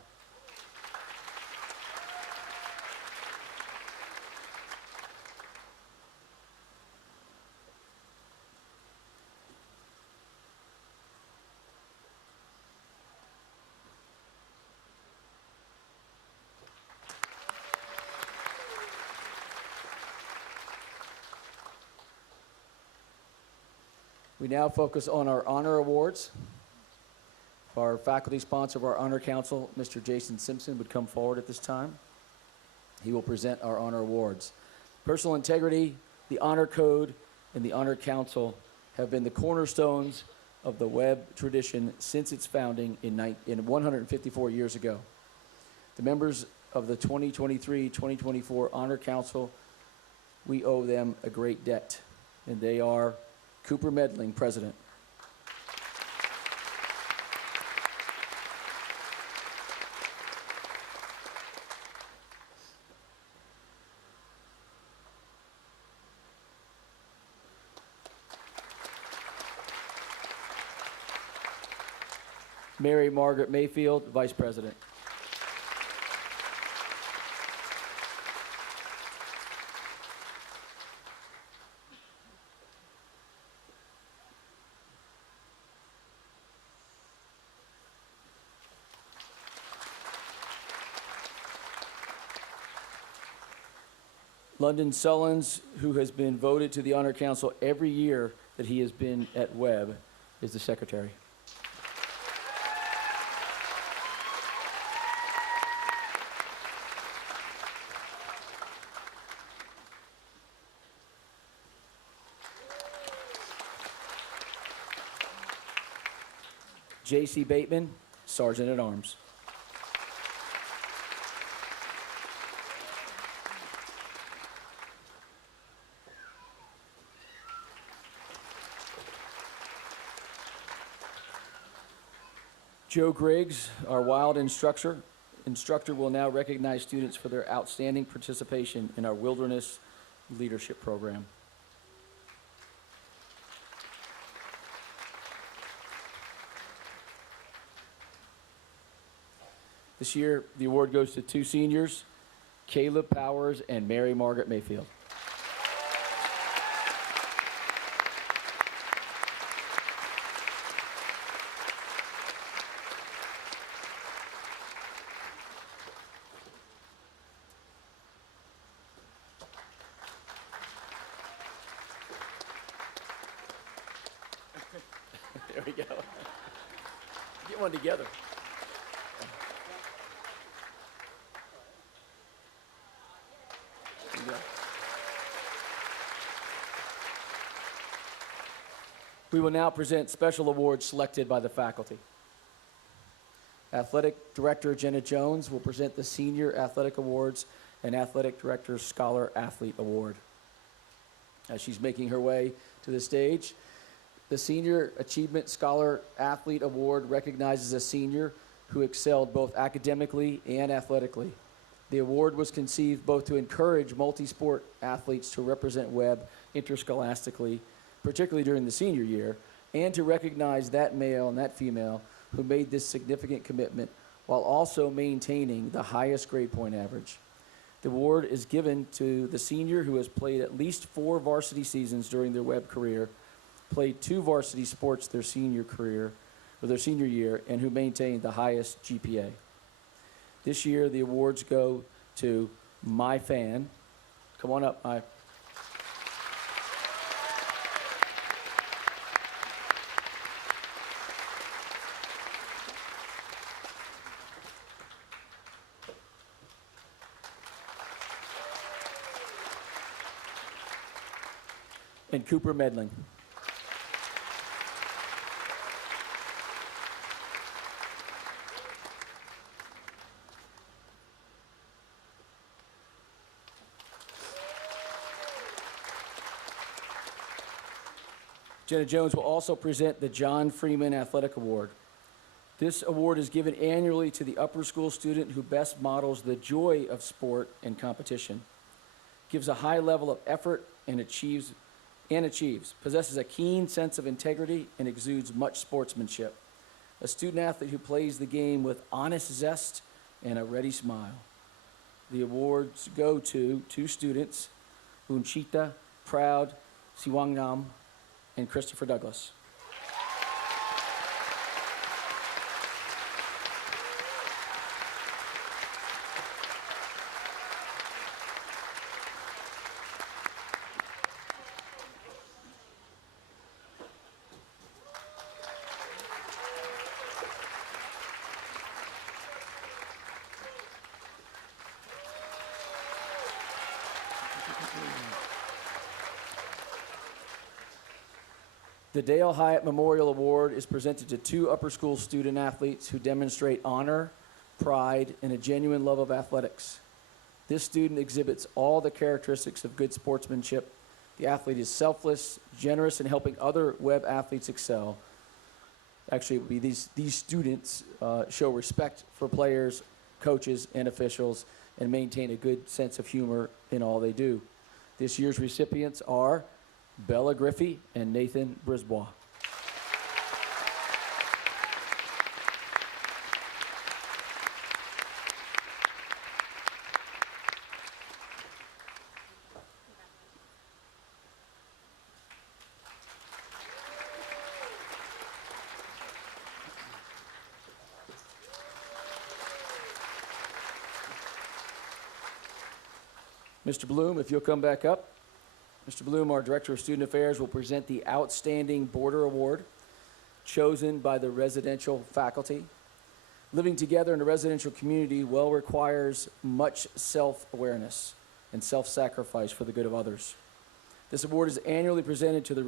We now focus on our honor awards. Our faculty sponsor of our honor council, Mr. Jason Simpson, would come forward at this time. He will present our honor awards. Personal integrity, the honor code, and the honor council have been the cornerstones of the Webb tradition since its founding in 154 years ago. The members of the 2023-2024 honor council, we owe them a great debt, and they are Cooper Medling, president. Mary Margaret Mayfield, Vice President. London Sullins, who has been voted to the Honor Council every year that he has been at Webb, is the Secretary. J.C. Bateman, Sergeant at Arms. Joe Griggs, our wild instructor will now recognize students for their outstanding participation in our wilderness leadership program. This year, the award goes to two seniors, Caleb Powers and Mary Margaret Mayfield. There we go. Get one together. There you go. We will now present special awards selected by the faculty. Athletic Director Jenna Jones will present the Senior Athletic Awards and Athletic Director Scholar Athlete Award. As she's making her way to the stage, the Senior Achievement Scholar Athlete Award recognizes a senior who excelled both academically and athletically. The award was conceived both to encourage multi-sport athletes to represent Webb interscholastically, particularly during the senior year, and to recognize that male and that female who made this significant commitment while also maintaining the highest grade point average. The award is given to the senior who has played at least 4 varsity seasons during their Webb career, played 2 varsity sports their senior career, or their senior year, and who maintained the highest GPA. This year, the awards go to My Fan. Come on up, My. And Cooper Medling. Jenna Jones will also present the John Freeman Athletic Award. This award is given annually to the upper school student who best models the joy of sport and competition, gives a high level of effort and achieves, possesses a keen sense of integrity and exudes much sportsmanship. A student athlete who plays the game with honest zest and a ready smile. The awards go to 2 students, Unchita Proud Siwangnam and Christopher Douglas. The Dale Hyatt Memorial Award is presented to 2 upper school student athletes who demonstrate honor, pride, and a genuine love of athletics. This student exhibits all the characteristics of good sportsmanship. The athlete is selfless, generous in helping other Webb athletes excel. Actually, it would be these students show respect for players, coaches, and officials, and maintain a good sense of humor in all they do. This year's recipients are Bella Griffey and Nathan Brisbois. Mr. Bloom, if you'll come back up. Mr. Bloom, our Director of Student Affairs, will present the Outstanding Border Award, chosen by the residential faculty. Living together in a residential community well requires much self-awareness and self-sacrifice for the good of others. This award is annually presented to the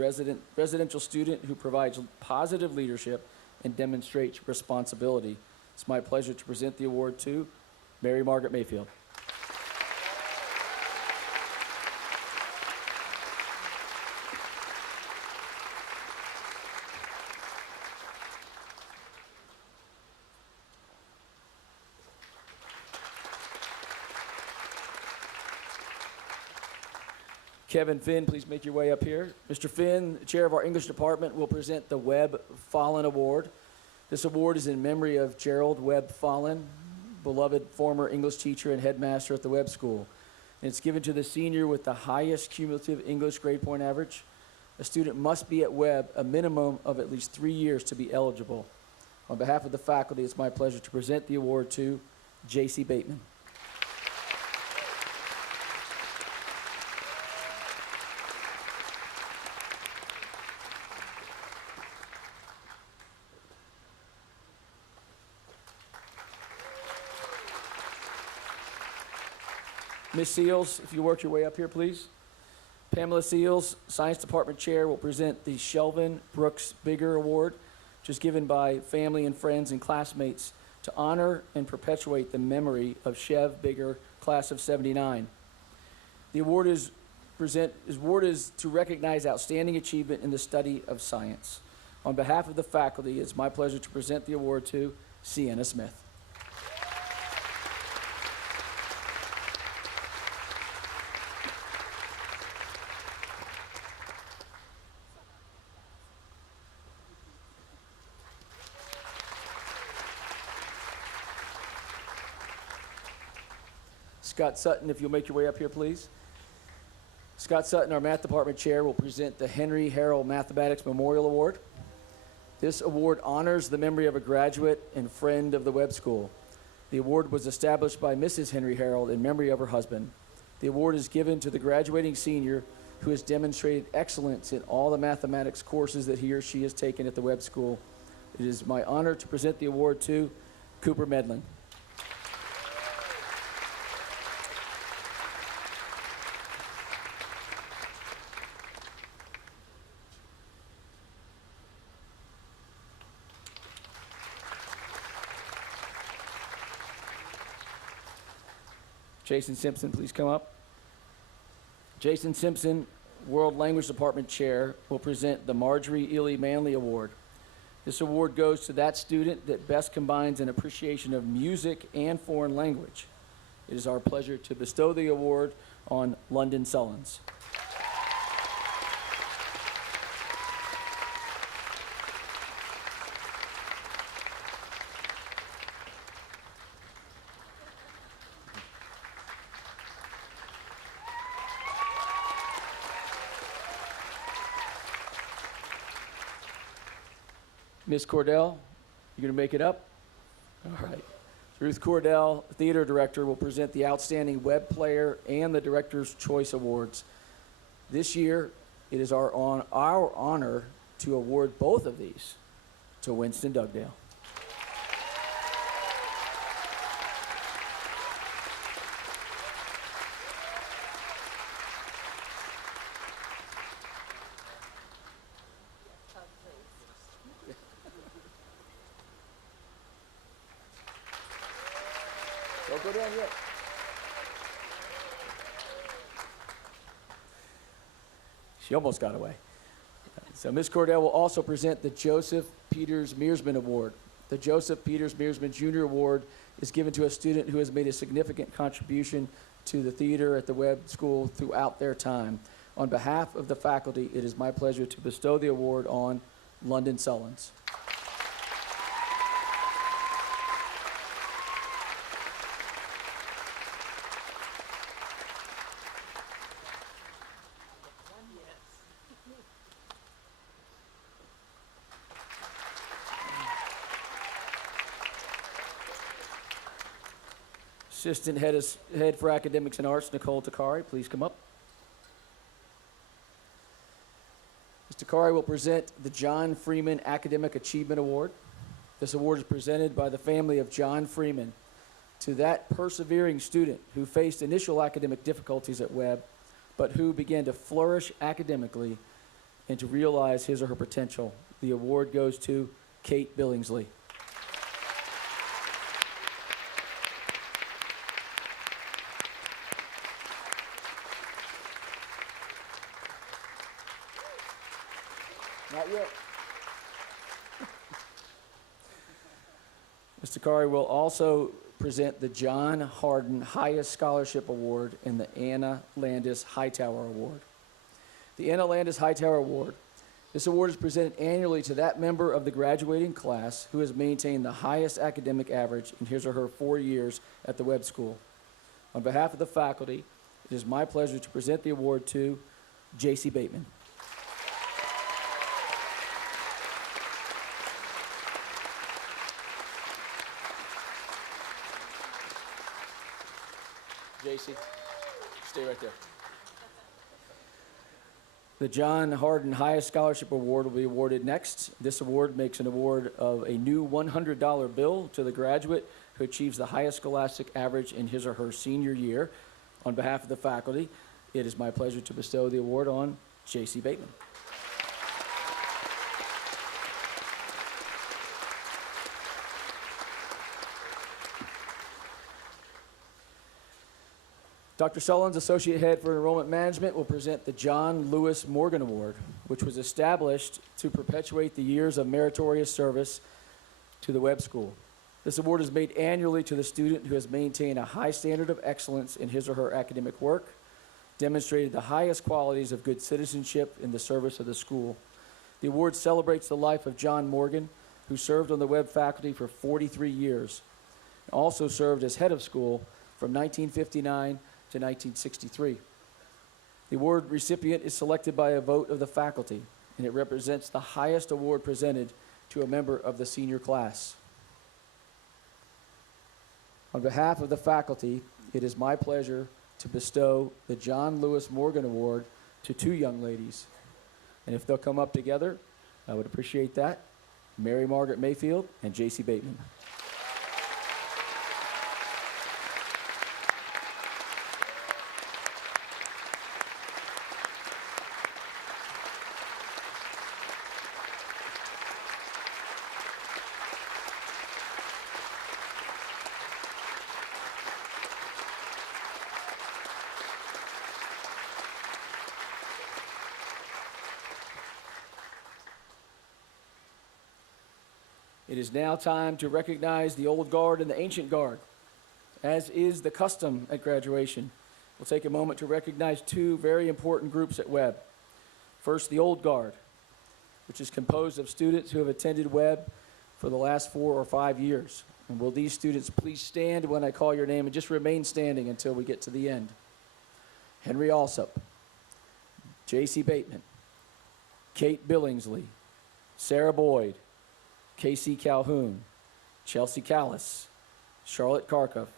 residential student who provides positive leadership and demonstrates responsibility. It's my pleasure to present the award to Mary Margaret Mayfield. Kevin Finn, please make your way up here. Mr. Finn, chair of our English department, will present the Webb Fallon Award. This award is in memory of Gerald Webb Fallon, beloved former English teacher and headmaster at the Webb School. And it's given to the senior with the highest cumulative English grade point average. A student must be at Webb a minimum of at least 3 years to be eligible. On behalf of the faculty, it's my pleasure to present the award to J.C. Bateman. Ms. Seals, if you work your way up here, please. Pamela Seals, Science Department Chair, will present the Shelvin Brooks Bigger Award, which is given by family and friends and classmates to honor and perpetuate the memory of Chev Bigger, class of '79. The award is to recognize outstanding achievement in the study of science. On behalf of the faculty, it's my pleasure to present the award to Sienna Smith. Scott Sutton, if you'll make your way up here, please. Scott Sutton, our math department chair, will present the Henry Harrell Mathematics Memorial Award. This award honors the memory of a graduate and friend of the Webb School. The award was established by Mrs. Henry Harrell in memory of her husband. The award is given to the graduating senior who has demonstrated excellence in all the mathematics courses that he or she has taken at the Webb School. It is my honor to present the award to Cooper Medlin. Jason Simpson, please come up. Jason Simpson, World Language Department Chair, will present the Marjorie Ely Manley Award. This award goes to that student that best combines an appreciation of music and foreign language. It is our pleasure to bestow the award on London Sullins. Ms. Cordell, you going to make it up? All right. Ruth Cordell, theater director, will present the Outstanding Webb Player and the Director's Choice Awards. This year, it is our honor to award both of these to Winston Dugdale. Don't go down yet. She almost got away. So Ms. Cordell will also present the Joseph Peters Mearsman Award. The Joseph Peters Mearsman Jr. Award is given to a student who has made a significant contribution to the theater at the Webb School throughout their time. On behalf of the faculty, it is my pleasure to bestow the award on London Sullins. Assistant Head for Academics and Arts, Nicole Takari, please come up. Ms. Takari will present the John Freeman Academic Achievement Award. This award is presented by the family of John Freeman to that persevering student who faced initial academic difficulties at Webb, but who began to flourish academically and to realize his or her potential. The award goes to Kate Billingsley. Not yet. Mr. Takari will also present the John Hardin Highest Scholarship Award and the Anna Landis Hightower Award. the Anna Landis Hightower Award. This award is presented annually to that member of the graduating class who has maintained the highest academic average in his or her 4 years at the Webb School. On behalf of the faculty, it is my pleasure to present the award to J.C. Bateman. J.C., stay right there. The John Hardin Highest Scholarship Award will be awarded next. This award makes an award of a new $100 bill to the graduate who achieves the highest scholastic average in his or her senior year. On behalf of the faculty, it is my pleasure to bestow the award on J.C. Bateman. Dr. Sullins, Associate Head for Enrollment Management, will present the John Lewis Morgan Award, which was established to perpetuate the years of meritorious service to the Webb School. This award is made annually to the student who has maintained a high standard of excellence in his or her academic work, demonstrated the highest qualities of good citizenship in the service of the school. The award celebrates the life of John Morgan, who served on the Webb faculty for 43 years, and also served as head of school from 1959 to 1963. The award recipient is selected by a vote of the faculty, and it represents the highest award presented to a member of the senior class. On behalf of the faculty, it is my pleasure to bestow the John Lewis Morgan Award to two young ladies. And if they'll come up together, I would appreciate that. Mary Margaret Mayfield and J.C. Bateman. It is now time to recognize the old guard and the ancient guard. As is the custom at graduation, we'll take a moment to recognize two very important groups at Webb. First, the old guard, which is composed of students who have attended Webb for the last 4 or 5 years. And will these students please stand when I call your name and just remain standing until we get to the end. Henry Alsop, J.C. Bateman, Kate Billingsley, Sarah Boyd, Casey Calhoun, Chelsea Callis, Charlotte Karkoff,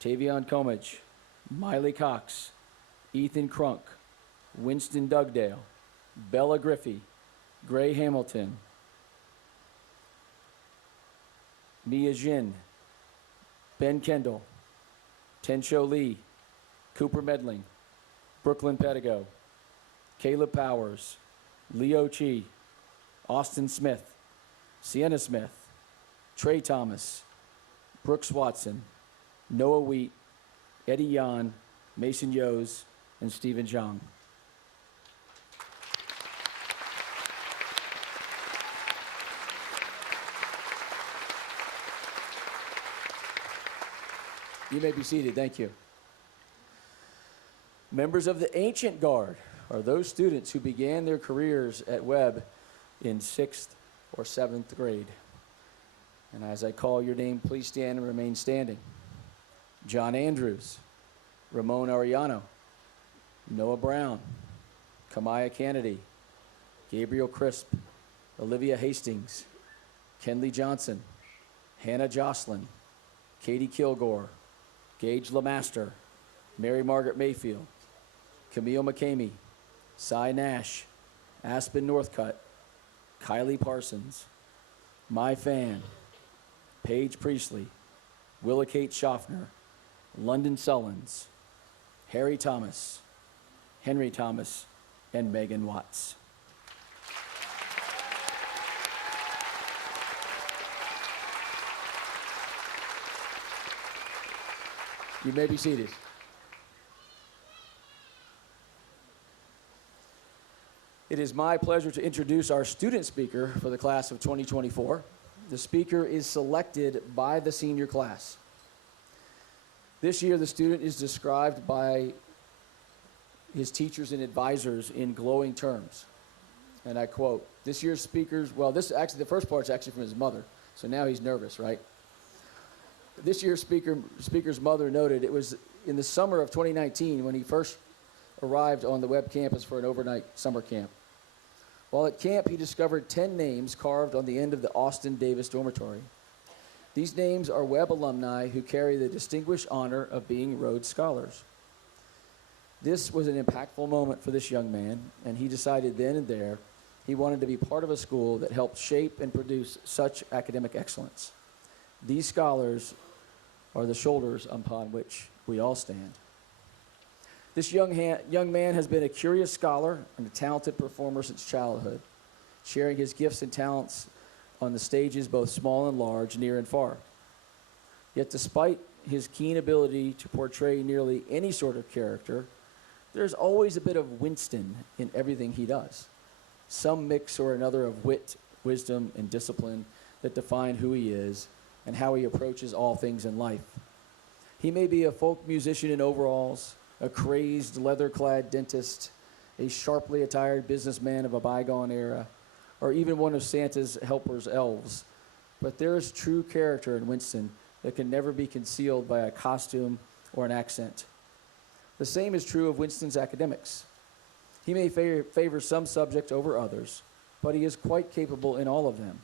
Tavion Comage, Miley Cox, Ethan Crunk, Winston Dugdale, Bella Griffey, Gray Hamilton, Mia Jin, Ben Kendall, Tencho Lee, Cooper Medling, Brooklyn Pedigo, Caleb Powers, Leo Chi, Austin Smith, Sienna Smith, Trey Thomas, Brooks Watson, Noah Wheat, Eddie Yan, Mason Yos, and Stephen Zhang. You may be seated. Thank you. Members of the Ancient Guard are those students who began their careers at Webb in 6th or 7th grade. And as I call your name, please stand and remain standing. John Andrews, Ramon Arellano, Noah Brown, Kamaya Kennedy, Gabriel Crisp, Olivia Hastings, Kenley Johnson, Hannah Jocelyn, Katie Kilgore, Gage Lamaster, Mary Margaret Mayfield, Camille McCamey, Cy Nash, Aspen Northcutt, Kylie Parsons, Mai Fan, Paige Priestley, Willa Kate Schaffner, London Sullins, Harry Thomas, Henry Thomas, and Megan Watts. You may be seated. It is my pleasure to introduce our student speaker for the class of 2024. The speaker is selected by the senior class. This year, the student is described by his teachers and advisors in glowing terms. And I quote, this year's speakers, well, the first part's actually from his mother, so now he's nervous, right? This year's speaker's mother noted it was in the summer of 2019 when he first arrived on the Webb campus for an overnight summer camp. While at camp, he discovered 10 names carved on the end of the Austin Davis dormitory. These names are Webb alumni who carry the distinguished honor of being Rhodes Scholars. This was an impactful moment for this young man, and he decided then and there he wanted to be part of a school that helped shape and produce such academic excellence. These scholars are the shoulders upon which we all stand. This young man has been a curious scholar and a talented performer since childhood, sharing his gifts and talents on the stages both small and large, near and far. Yet despite his keen ability to portray nearly any sort of character, there's always a bit of Winston in everything he does. Some mix or another of wit, wisdom, and discipline that define who he is and how he approaches all things in life. He may be a folk musician in overalls, a crazed leather-clad dentist, a sharply attired businessman of a bygone era, or even one of Santa's helpers' elves. But there is true character in Winston that can never be concealed by a costume or an accent. The same is true of Winston's academics. He may favor some subjects over others, but he is quite capable in all of them.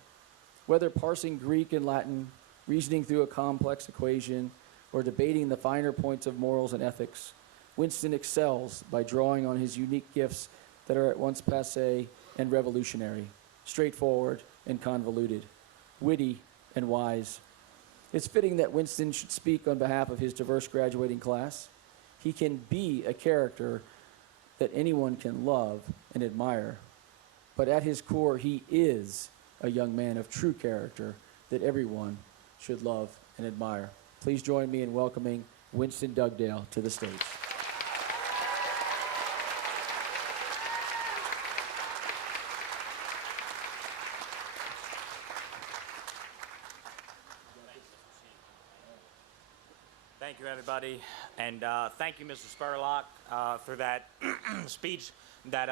Whether parsing Greek and Latin, reasoning through a complex equation, or debating the finer points of morals and ethics, Winston excels by drawing on his unique gifts that are at once passé and revolutionary, straightforward and convoluted, witty and wise. It's fitting that Winston should speak on behalf of his diverse graduating class. He can be a character that anyone can love and admire, but at his core, he is a young man of true character that everyone should love and admire. Please join me in welcoming Winston Dugdale to the stage. Thank you, everybody, and thank you, Mr. Spurlock, for that speech that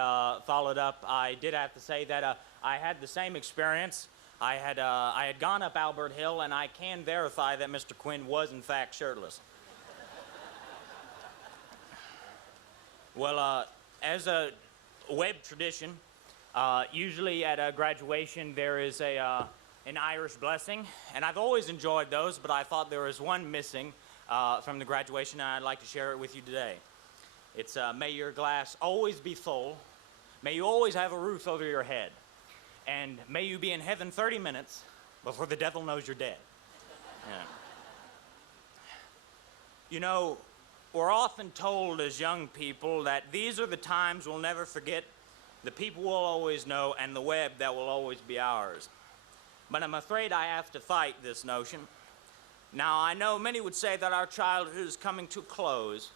followed up. I did have to say that I had the same experience. I had gone up Albert Hill, and I can verify that Mr. Quinn was, in fact, shirtless. Well, as a Webb tradition, usually at a graduation there is an Irish blessing, and I've always enjoyed those, but I thought there was one missing from the graduation, and I'd like to share it with you today. It's, may your glass always be full, may you always have a roof over your head, and may you be in heaven 30 minutes before the devil knows you're dead. Yeah. You know, we're often told as young people that these are the times we'll never forget, the people we'll always know, and the Webb that will always be ours. But I'm afraid I have to fight this notion. Now, I know many would say that our childhood is coming to a close,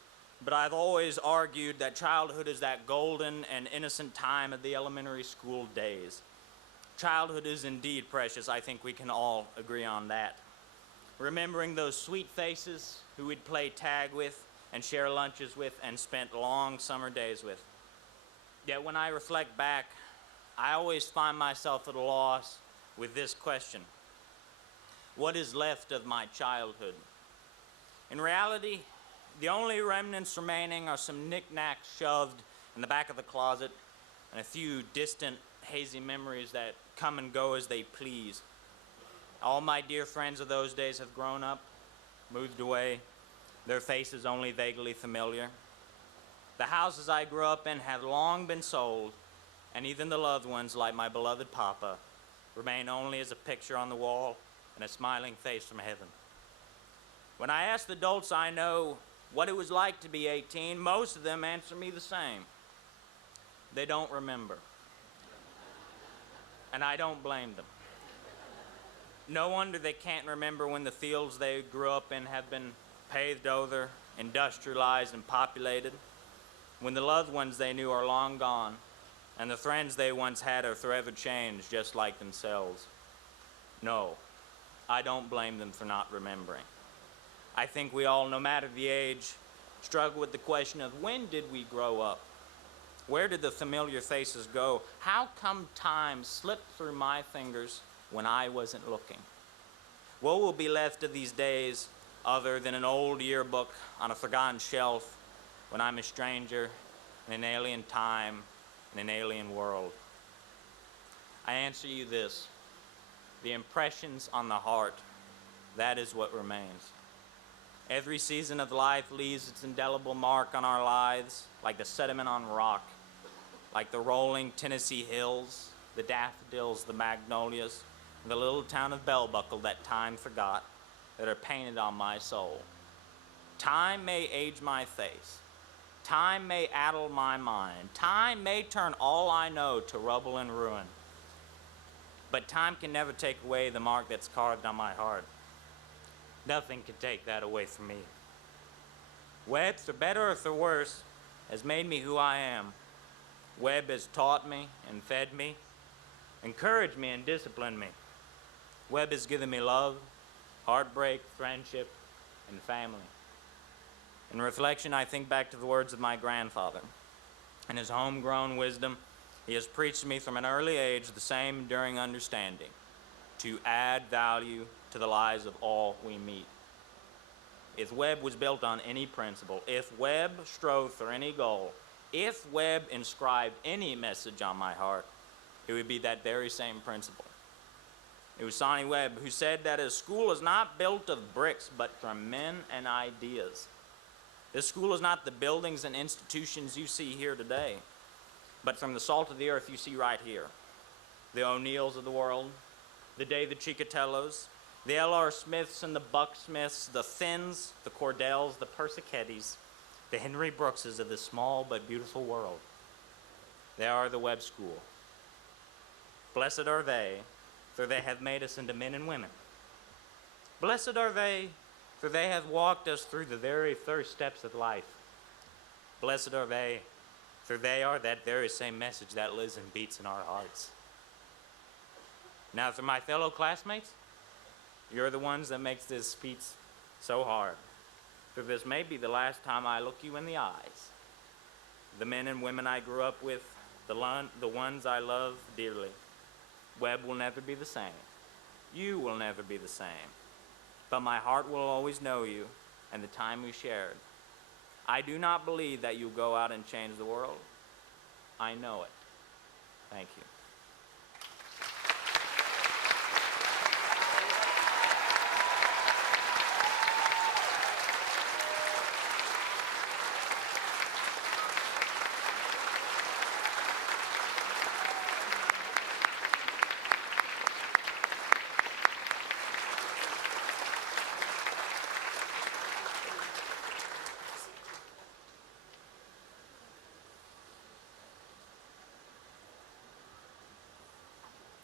but I've always argued that childhood is that golden and innocent time of the elementary school days. Childhood is indeed precious. I think we can all agree on that. Remembering those sweet faces who we'd play tag with and share lunches with and spent long summer days with. Yet when I reflect back, I always find myself at a loss with this question. What is left of my childhood? In reality, the only remnants remaining are some knickknacks shoved in the back of the closet and a few distant, hazy memories that come and go as they please. All my dear friends of those days have grown up, moved away, their faces only vaguely familiar. The houses I grew up in have long been sold, and even the loved ones, like my beloved Papa, remain only as a picture on the wall and a smiling face from heaven. When I ask the adults I know what it was like to be 18, most of them answer me the same. They don't remember. And I don't blame them. No wonder they can't remember when the fields they grew up in have been paved over, industrialized, and populated, when the loved ones they knew are long gone, and the friends they once had are forever changed just like themselves. No, I don't blame them for not remembering. I think we all, no matter the age, struggle with the question of when did we grow up? Where did the familiar faces go? How come time slipped through my fingers when I wasn't looking? What will be left of these days other than an old yearbook on a forgotten shelf when I'm a stranger in an alien time, in an alien world? I answer you this: the impressions on the heart, that is what remains. Every season of life leaves its indelible mark on our lives, like the sediment on rock, like the rolling Tennessee hills, the daffodils, the magnolias, and the little town of Bell Buckle that time forgot, that are painted on my soul. Time may age my face. Time may addle my mind. Time may turn all I know to rubble and ruin. But time can never take away the mark that's carved on my heart. Nothing can take that away from me. Webb, for better or for worse, has made me who I am. Webb has taught me and fed me, encouraged me and disciplined me. Webb has given me love, heartbreak, friendship, and family. In reflection, I think back to the words of my grandfather. In his homegrown wisdom, he has preached to me from an early age the same enduring understanding: to add value to the lives of all we meet. If Webb was built on any principle, if Webb strove for any goal, if Webb inscribed any message on my heart, it would be that very same principle. It was Sonny Webb who said that a school is not built of bricks, but from men and ideas. This school is not the buildings and institutions you see here today, but from the salt of the earth you see right here. The O'Neills of the world, the David Chicatellos, the L.R. Smiths and the Buck Smiths, the Finns, the Cordells, the Persicettis, the Henry Brookses of this small but beautiful world. They are the Webb School. Blessed are they, for they have made us into men and women. Blessed are they, for they have walked us through the very first steps of life. Blessed are they, for they are that very same message that lives and beats in our hearts. Now, for my fellow classmates, you're the ones that makes this speech so hard. For this may be the last time I look you in the eyes. The men and women I grew up with, the ones I love dearly. Webb will never be the same. You will never be the same. But my heart will always know you and the time we shared. I do not believe that you'll go out and change the world. I know it. Thank you.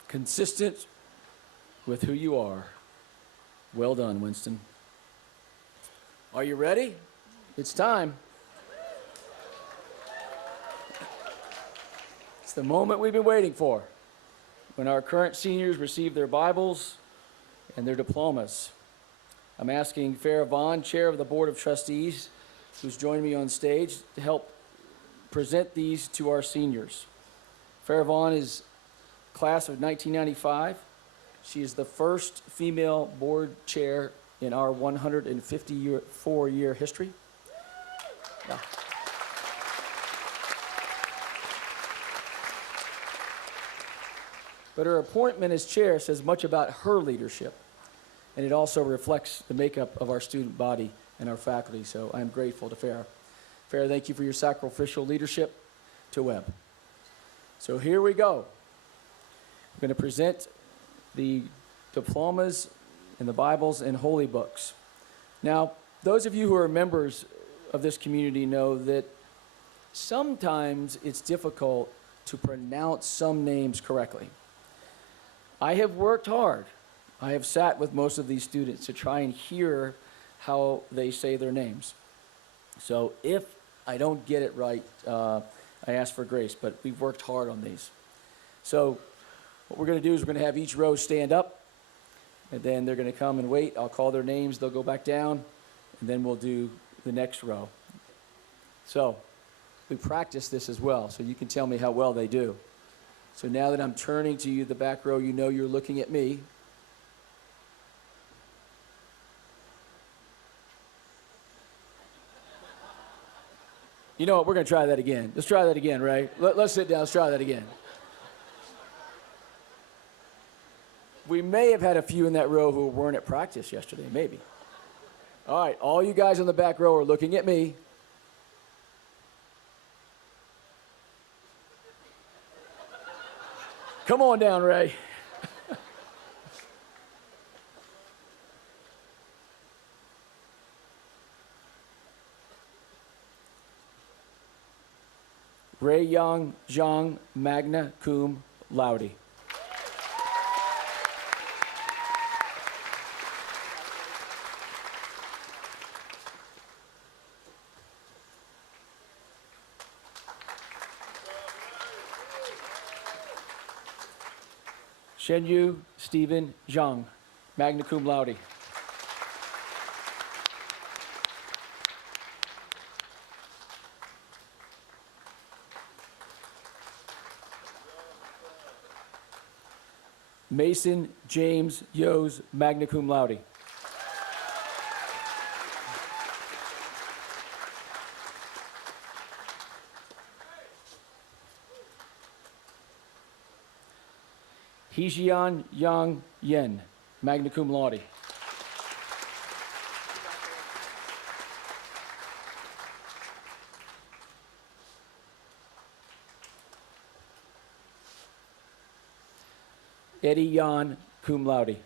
Consistent with who you are. Well done, Winston. Are you ready? It's time. It's the moment we've been waiting for, when our current seniors receive their Bibles and their diplomas. I'm asking Farrah Vaughn, Chair of the Board of Trustees, who's joined me on stage, to help present these to our seniors. Farrah Vaughn is class of 1995. She is the first female board chair in our 154-year history. Yeah. But her appointment as chair says much about her leadership, and it also reflects the makeup of our student body and our faculty, so I'm grateful to Farrah. Farrah, thank you for your sacrificial leadership to Webb. So here we go. I'm going to present the diplomas and the Bibles and holy books. Now, those of you who are members of this community know that sometimes it's difficult to pronounce some names correctly. I have worked hard. I have sat with most of these students to try and hear how they say their names. So if I don't get it right, I ask for grace, but we've worked hard on these. So what we're going to do is we're going to have each row stand up, and then they're going to come and wait. I'll call their names. They'll go back down, and then we'll do the next row. So we practice this as well, so you can tell me how well they do. So now that I'm turning to you, the back row, you know you're looking at me. You know what? We're going to try that again. Let's try that again, Ray. Let's sit down. Let's try that again. We may have had a few in that row who weren't at practice yesterday, maybe. All right, all you guys on the back row are looking at me. Come on down, Ray. Ray Yang Zhang, magna cum laude. Shenyu Stephen Zhang, magna cum laude. Mason James Yos, magna cum laude. Hejian Yang Yen, magna cum laude. Eddie Yan, cum laude.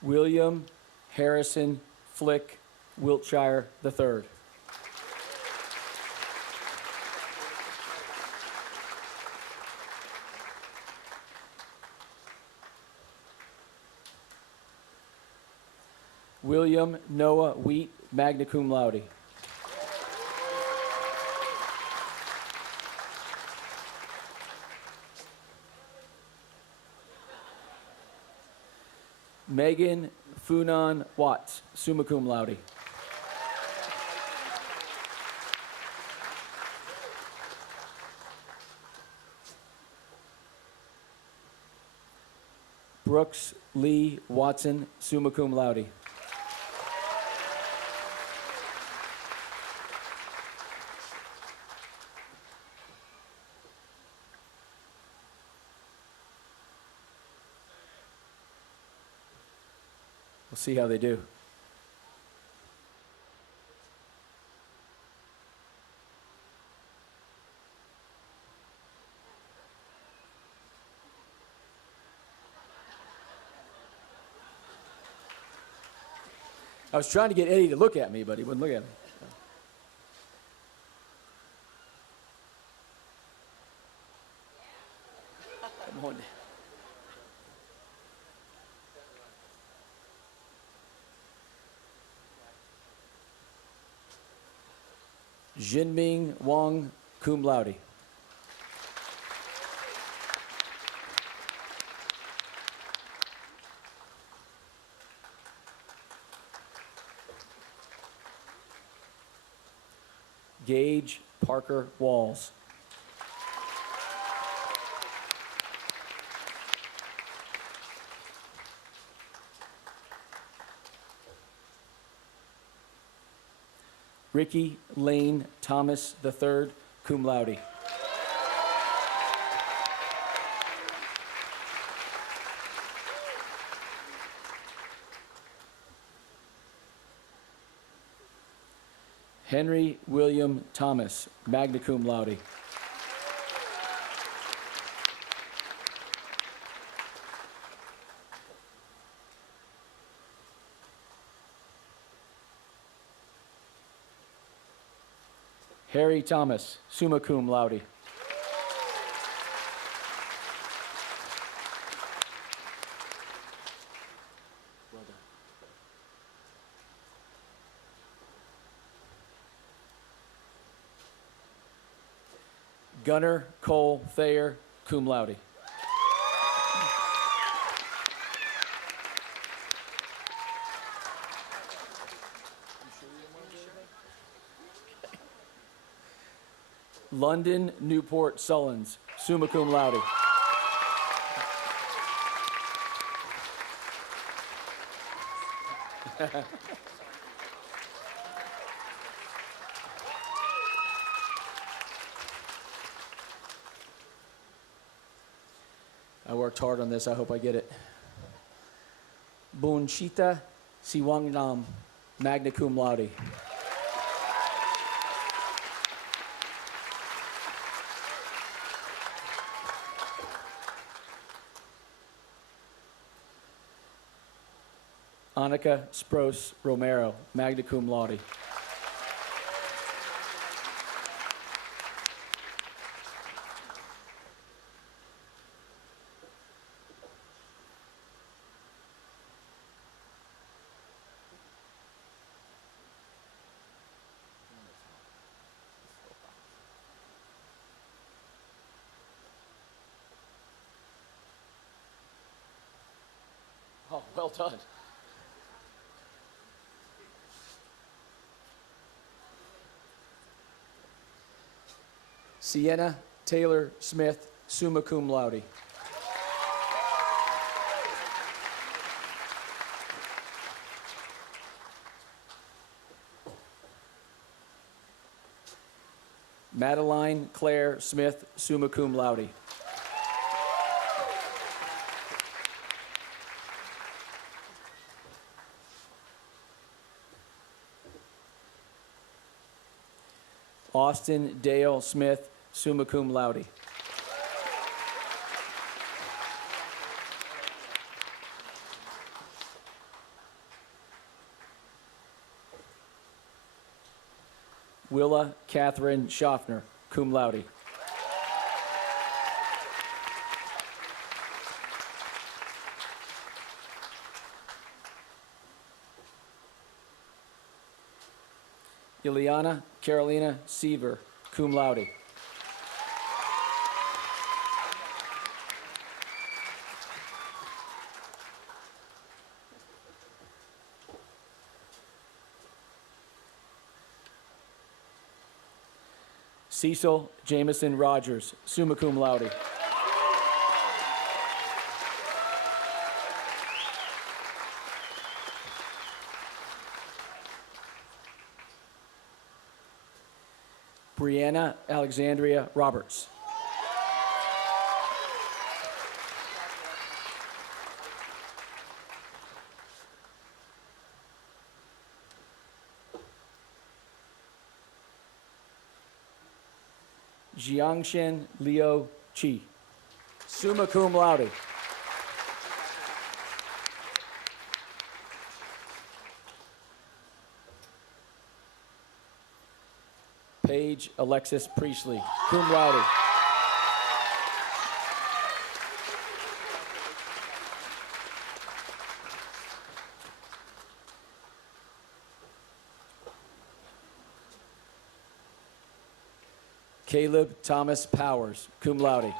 William Harrison Flick, Wiltshire III. William Noah Wheat, magna cum laude. Megan Funan Watts, summa cum laude. Brooks Lee Watson, summa cum laude. We'll see how they do. I was trying to get Eddie to look at me, but he wouldn't look at me. Come on. Jinming Wang, cum laude. Gage Parker Walls. Ricky Lane Thomas III, cum laude. Henry William Thomas, magna cum laude. Harry Thomas, summa cum laude. Well done. Gunnar Cole Thayer, cum laude. London Newport Sullins, summa cum laude. I worked hard on this. I hope I get it. Bonchita Siwangnam, magna cum laude. Annika Spros Romero, magna cum laude. Oh, well done. Sienna Taylor Smith, summa cum laude. Madeline Claire Smith, summa cum laude. Austin Dale Smith, summa cum laude. Willa Catherine Schaffner, cum laude. Ileana Carolina Seaver, cum laude. Cecil Jameson Rogers, summa cum laude. Brianna Alexandria Roberts. Jiangshen Liu Chi, summa cum laude. Paige Alexis Priestley, cum laude. Caleb Thomas Powers, cum laude.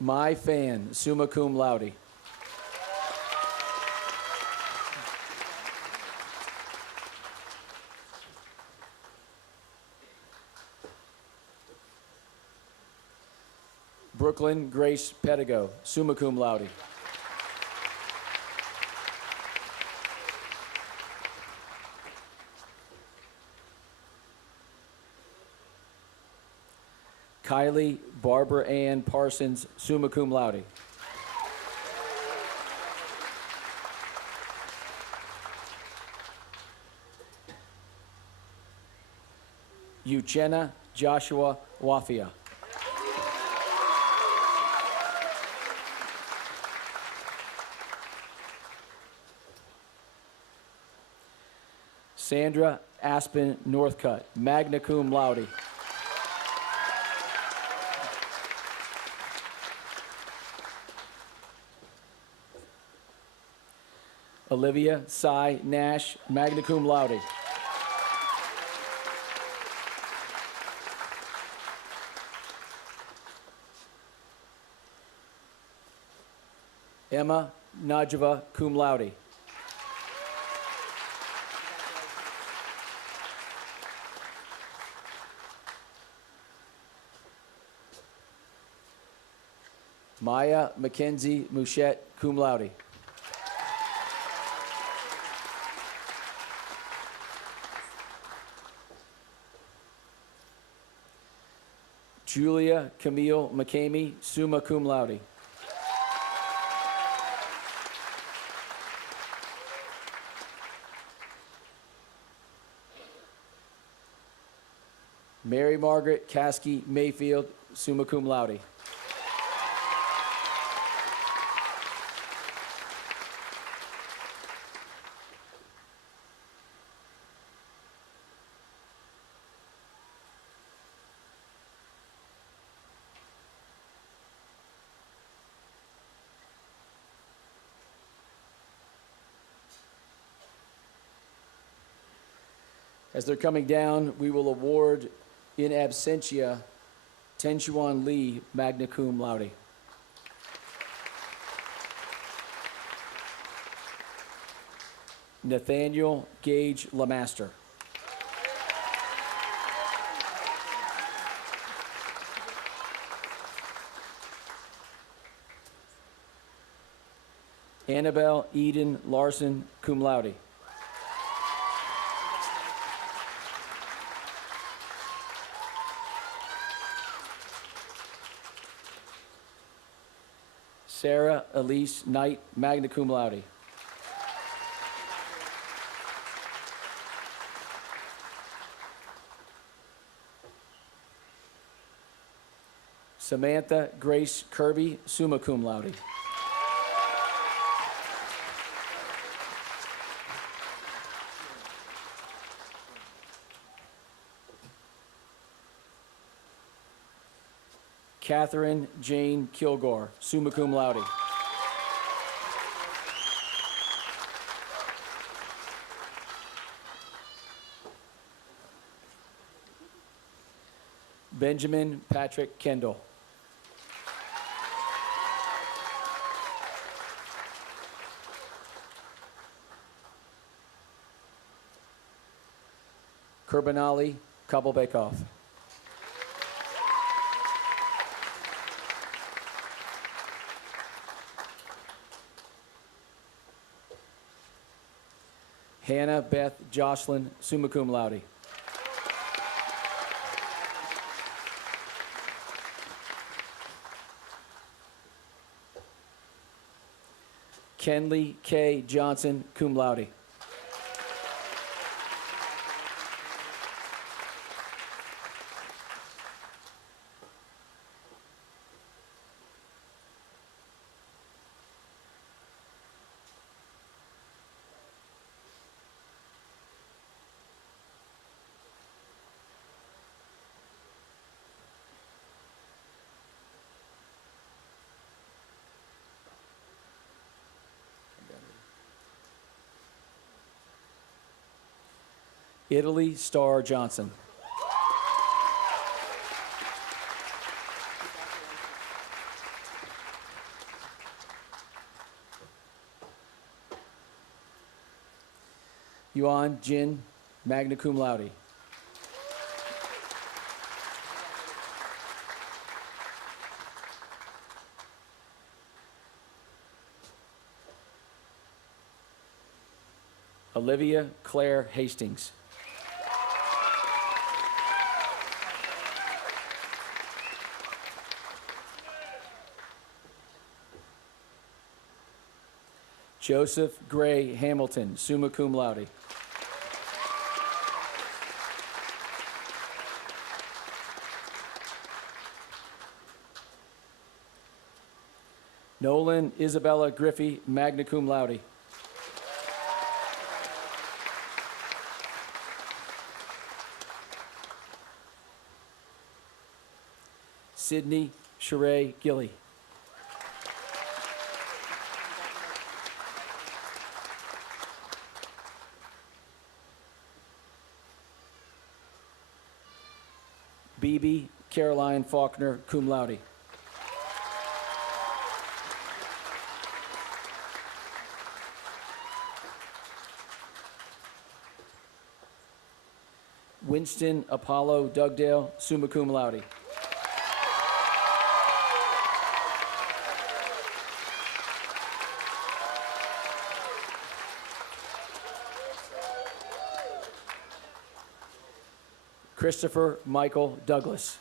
My Fan, summa cum laude. Brooklyn Grace Pedigo, summa cum laude. Kylie Barbara Ann Parsons, summa cum laude. Uchenna Joshua Wafia. Sandra Aspen Northcutt, magna cum laude. Olivia Cy Nash, magna cum laude. Emma Najava, cum laude. Maya Mackenzie Mouchette, cum laude. Julia Camille McCamey, summa cum laude. Mary Margaret Caskey Mayfield, summa cum laude. As they're coming down, we will award in absentia Tenchuan Lee, magna cum laude. Nathaniel Gage Lamaster. Annabelle Eden Larson, cum laude. Sarah Elise Knight, magna cum laude. Samantha Grace Kirby, summa cum laude. Catherine Jane Kilgore, summa cum laude. Benjamin Patrick Kendall. Kurbanali Kabelbekov. Hannah Beth Jocelyn, summa cum laude. Kenley K. Johnson, cum laude. Italy Star Johnson. Yuan Jin, magna cum laude. Olivia Claire Hastings. Joseph Gray Hamilton, summa cum laude. Nolan Isabella Griffey, magna cum laude. Sydney Sheree Gilly. Bibi Caroline Faulkner, cum laude. Winston Apollo Dugdale, summa cum laude. Christopher Michael Douglas.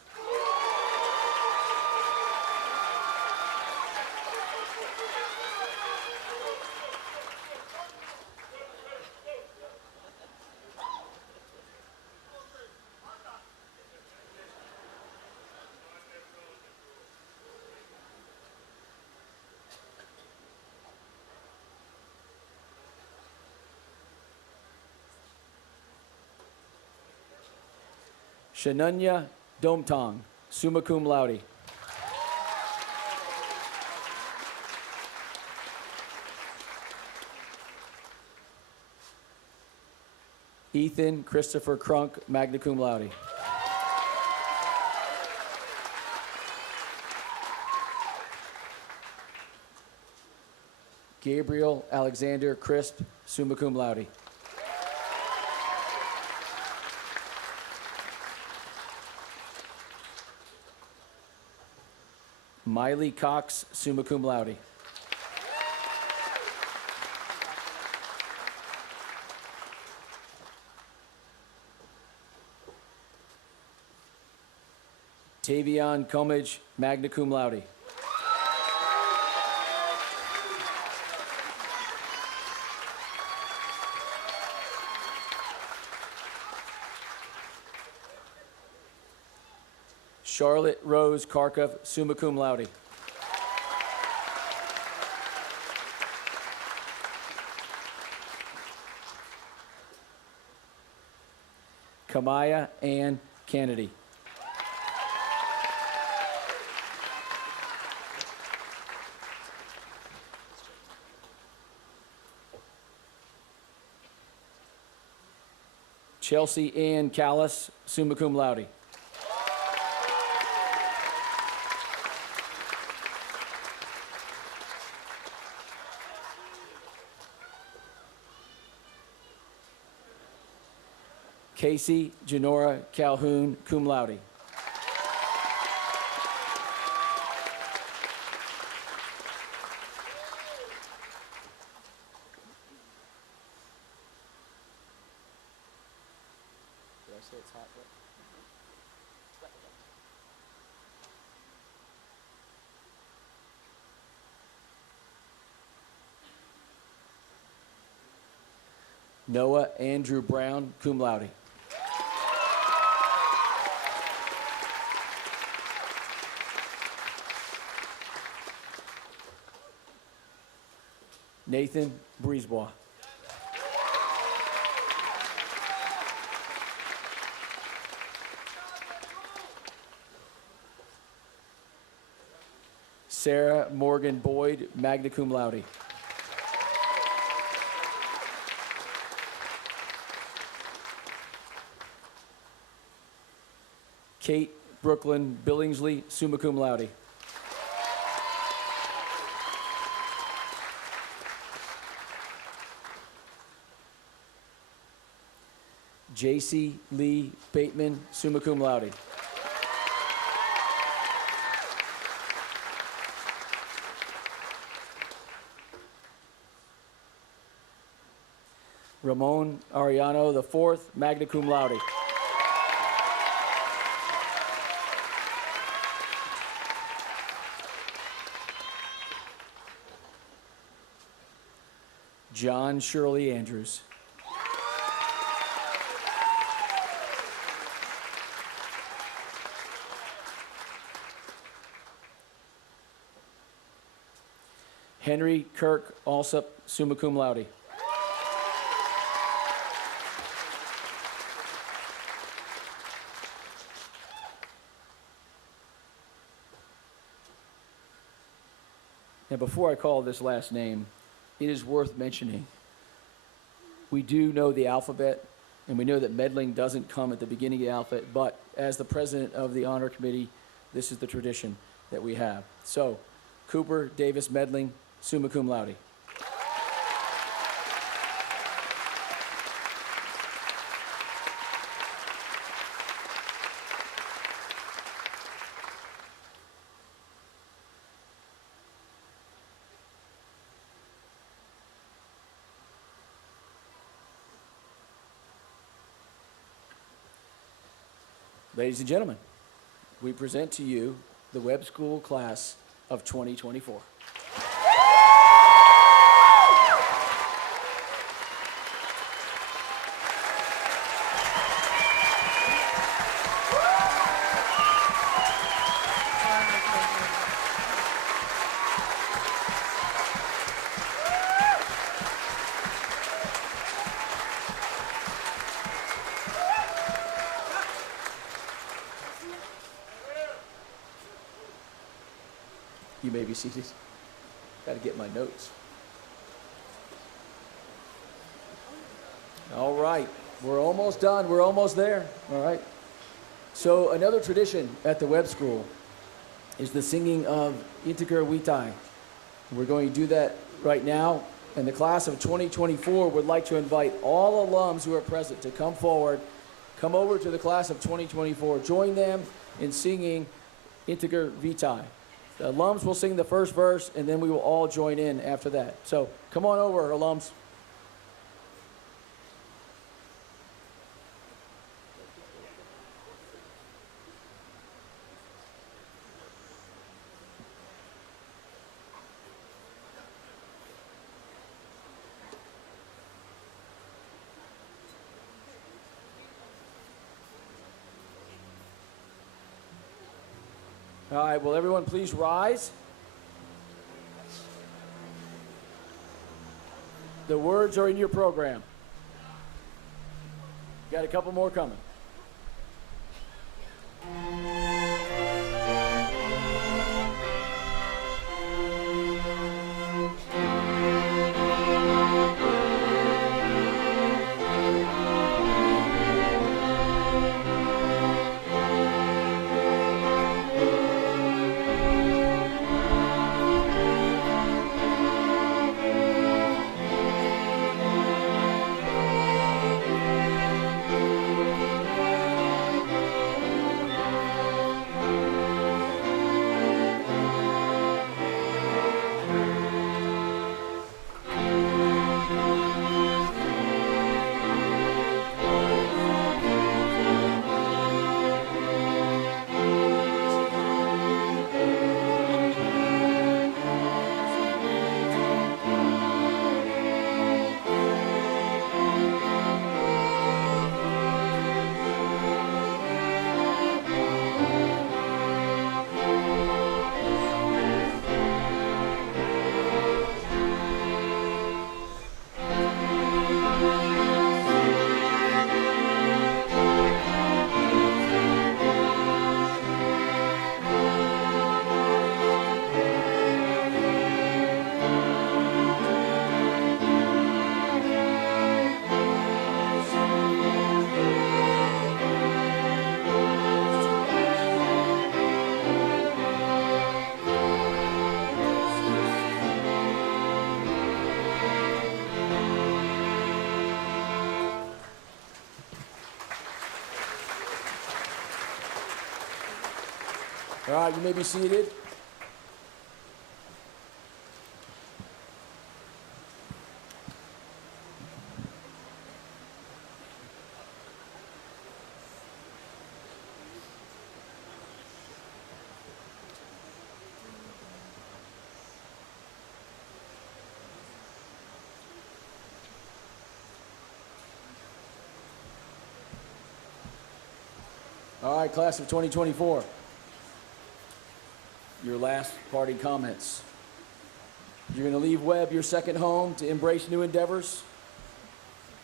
Shananya Domtong, summa cum laude. Ethan Christopher Crunk, magna cum laude. Gabriel Alexander Crisp, summa cum laude. Miley Cox, summa cum laude. Tavion Comage, magna cum laude. Charlotte Rose Karkov, summa cum laude. Kamaya Ann Kennedy. Chelsea Ann Callis, summa cum laude. Casey Janora Calhoun, cum laude. Did I say it's hot yet? Noah Andrew Brown, cum laude. Nathan Brisebois. Sarah Morgan Boyd, magna cum laude. Kate Brooklyn Billingsley, summa cum laude. J.C. Lee Bateman, summa cum laude. Ramon Ariano IV, magna cum laude. John Shirley Andrews. Henry Kirk Alsup, summa cum laude. Now, before I call this last name, it is worth mentioning. We do know the alphabet, and we know that meddling doesn't come at the beginning of the alphabet, but as the president of the honor committee, this is the tradition that we have. So, Cooper Davis Medling, summa cum laude. Ladies and gentlemen, we present to you the Webb School class of 2024. You may be seated. Got to get my notes. All right, we're almost done. We're almost there. All right. So another tradition at the Webb School is the singing of Integer Vitae. We're going to do that right now. And the class of 2024 would like to invite all alums who are present to come forward, come over to the class of 2024, join them in singing Integer Vitae. The alums will sing the first verse, and then we will all join in after that. So come on over, alums. All right, will everyone please rise? The words are in your program. Got a couple more coming. All right, you may be seated. All right, class of 2024. Your last parting comments. You're going to leave Webb, your second home, to embrace new endeavors.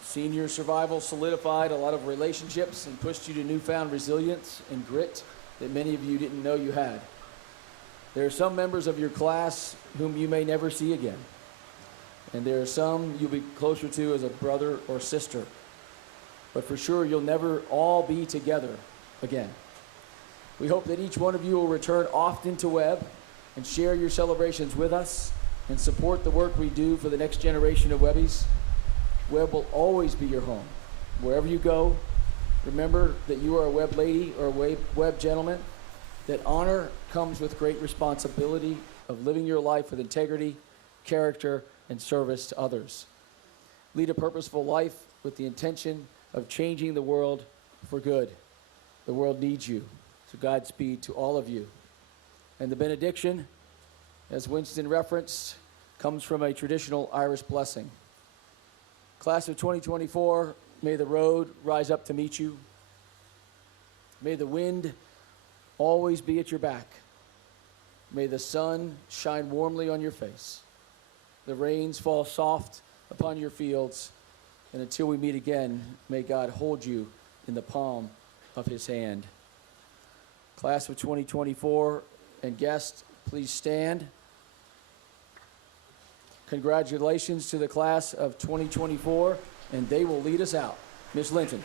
Senior survival solidified a lot of relationships and pushed you to newfound resilience and grit that many of you didn't know you had. There are some members of your class whom you may never see again. And there are some you'll be closer to as a brother or sister. But for sure, you'll never all be together again. We hope that each one of you will return often to Webb and share your celebrations with us and support the work we do for the next generation of Webbies. Webb will always be your home. Wherever you go, remember that you are a Webb lady or a Webb gentleman, that honor comes with great responsibility of living your life with integrity, character, and service to others. Lead a purposeful life with the intention of changing the world for good. The world needs you. So Godspeed to all of you. And the benediction, as Winston referenced, comes from a traditional Irish blessing. Class of 2024, may the road rise up to meet you. May the wind always be at your back. May the sun shine warmly on your face. The rains fall soft upon your fields. And until we meet again, may God hold you in the palm of his hand. Class of 2024 and guests, please stand. Congratulations to the class of 2024, and they will lead us out. Ms. Linton.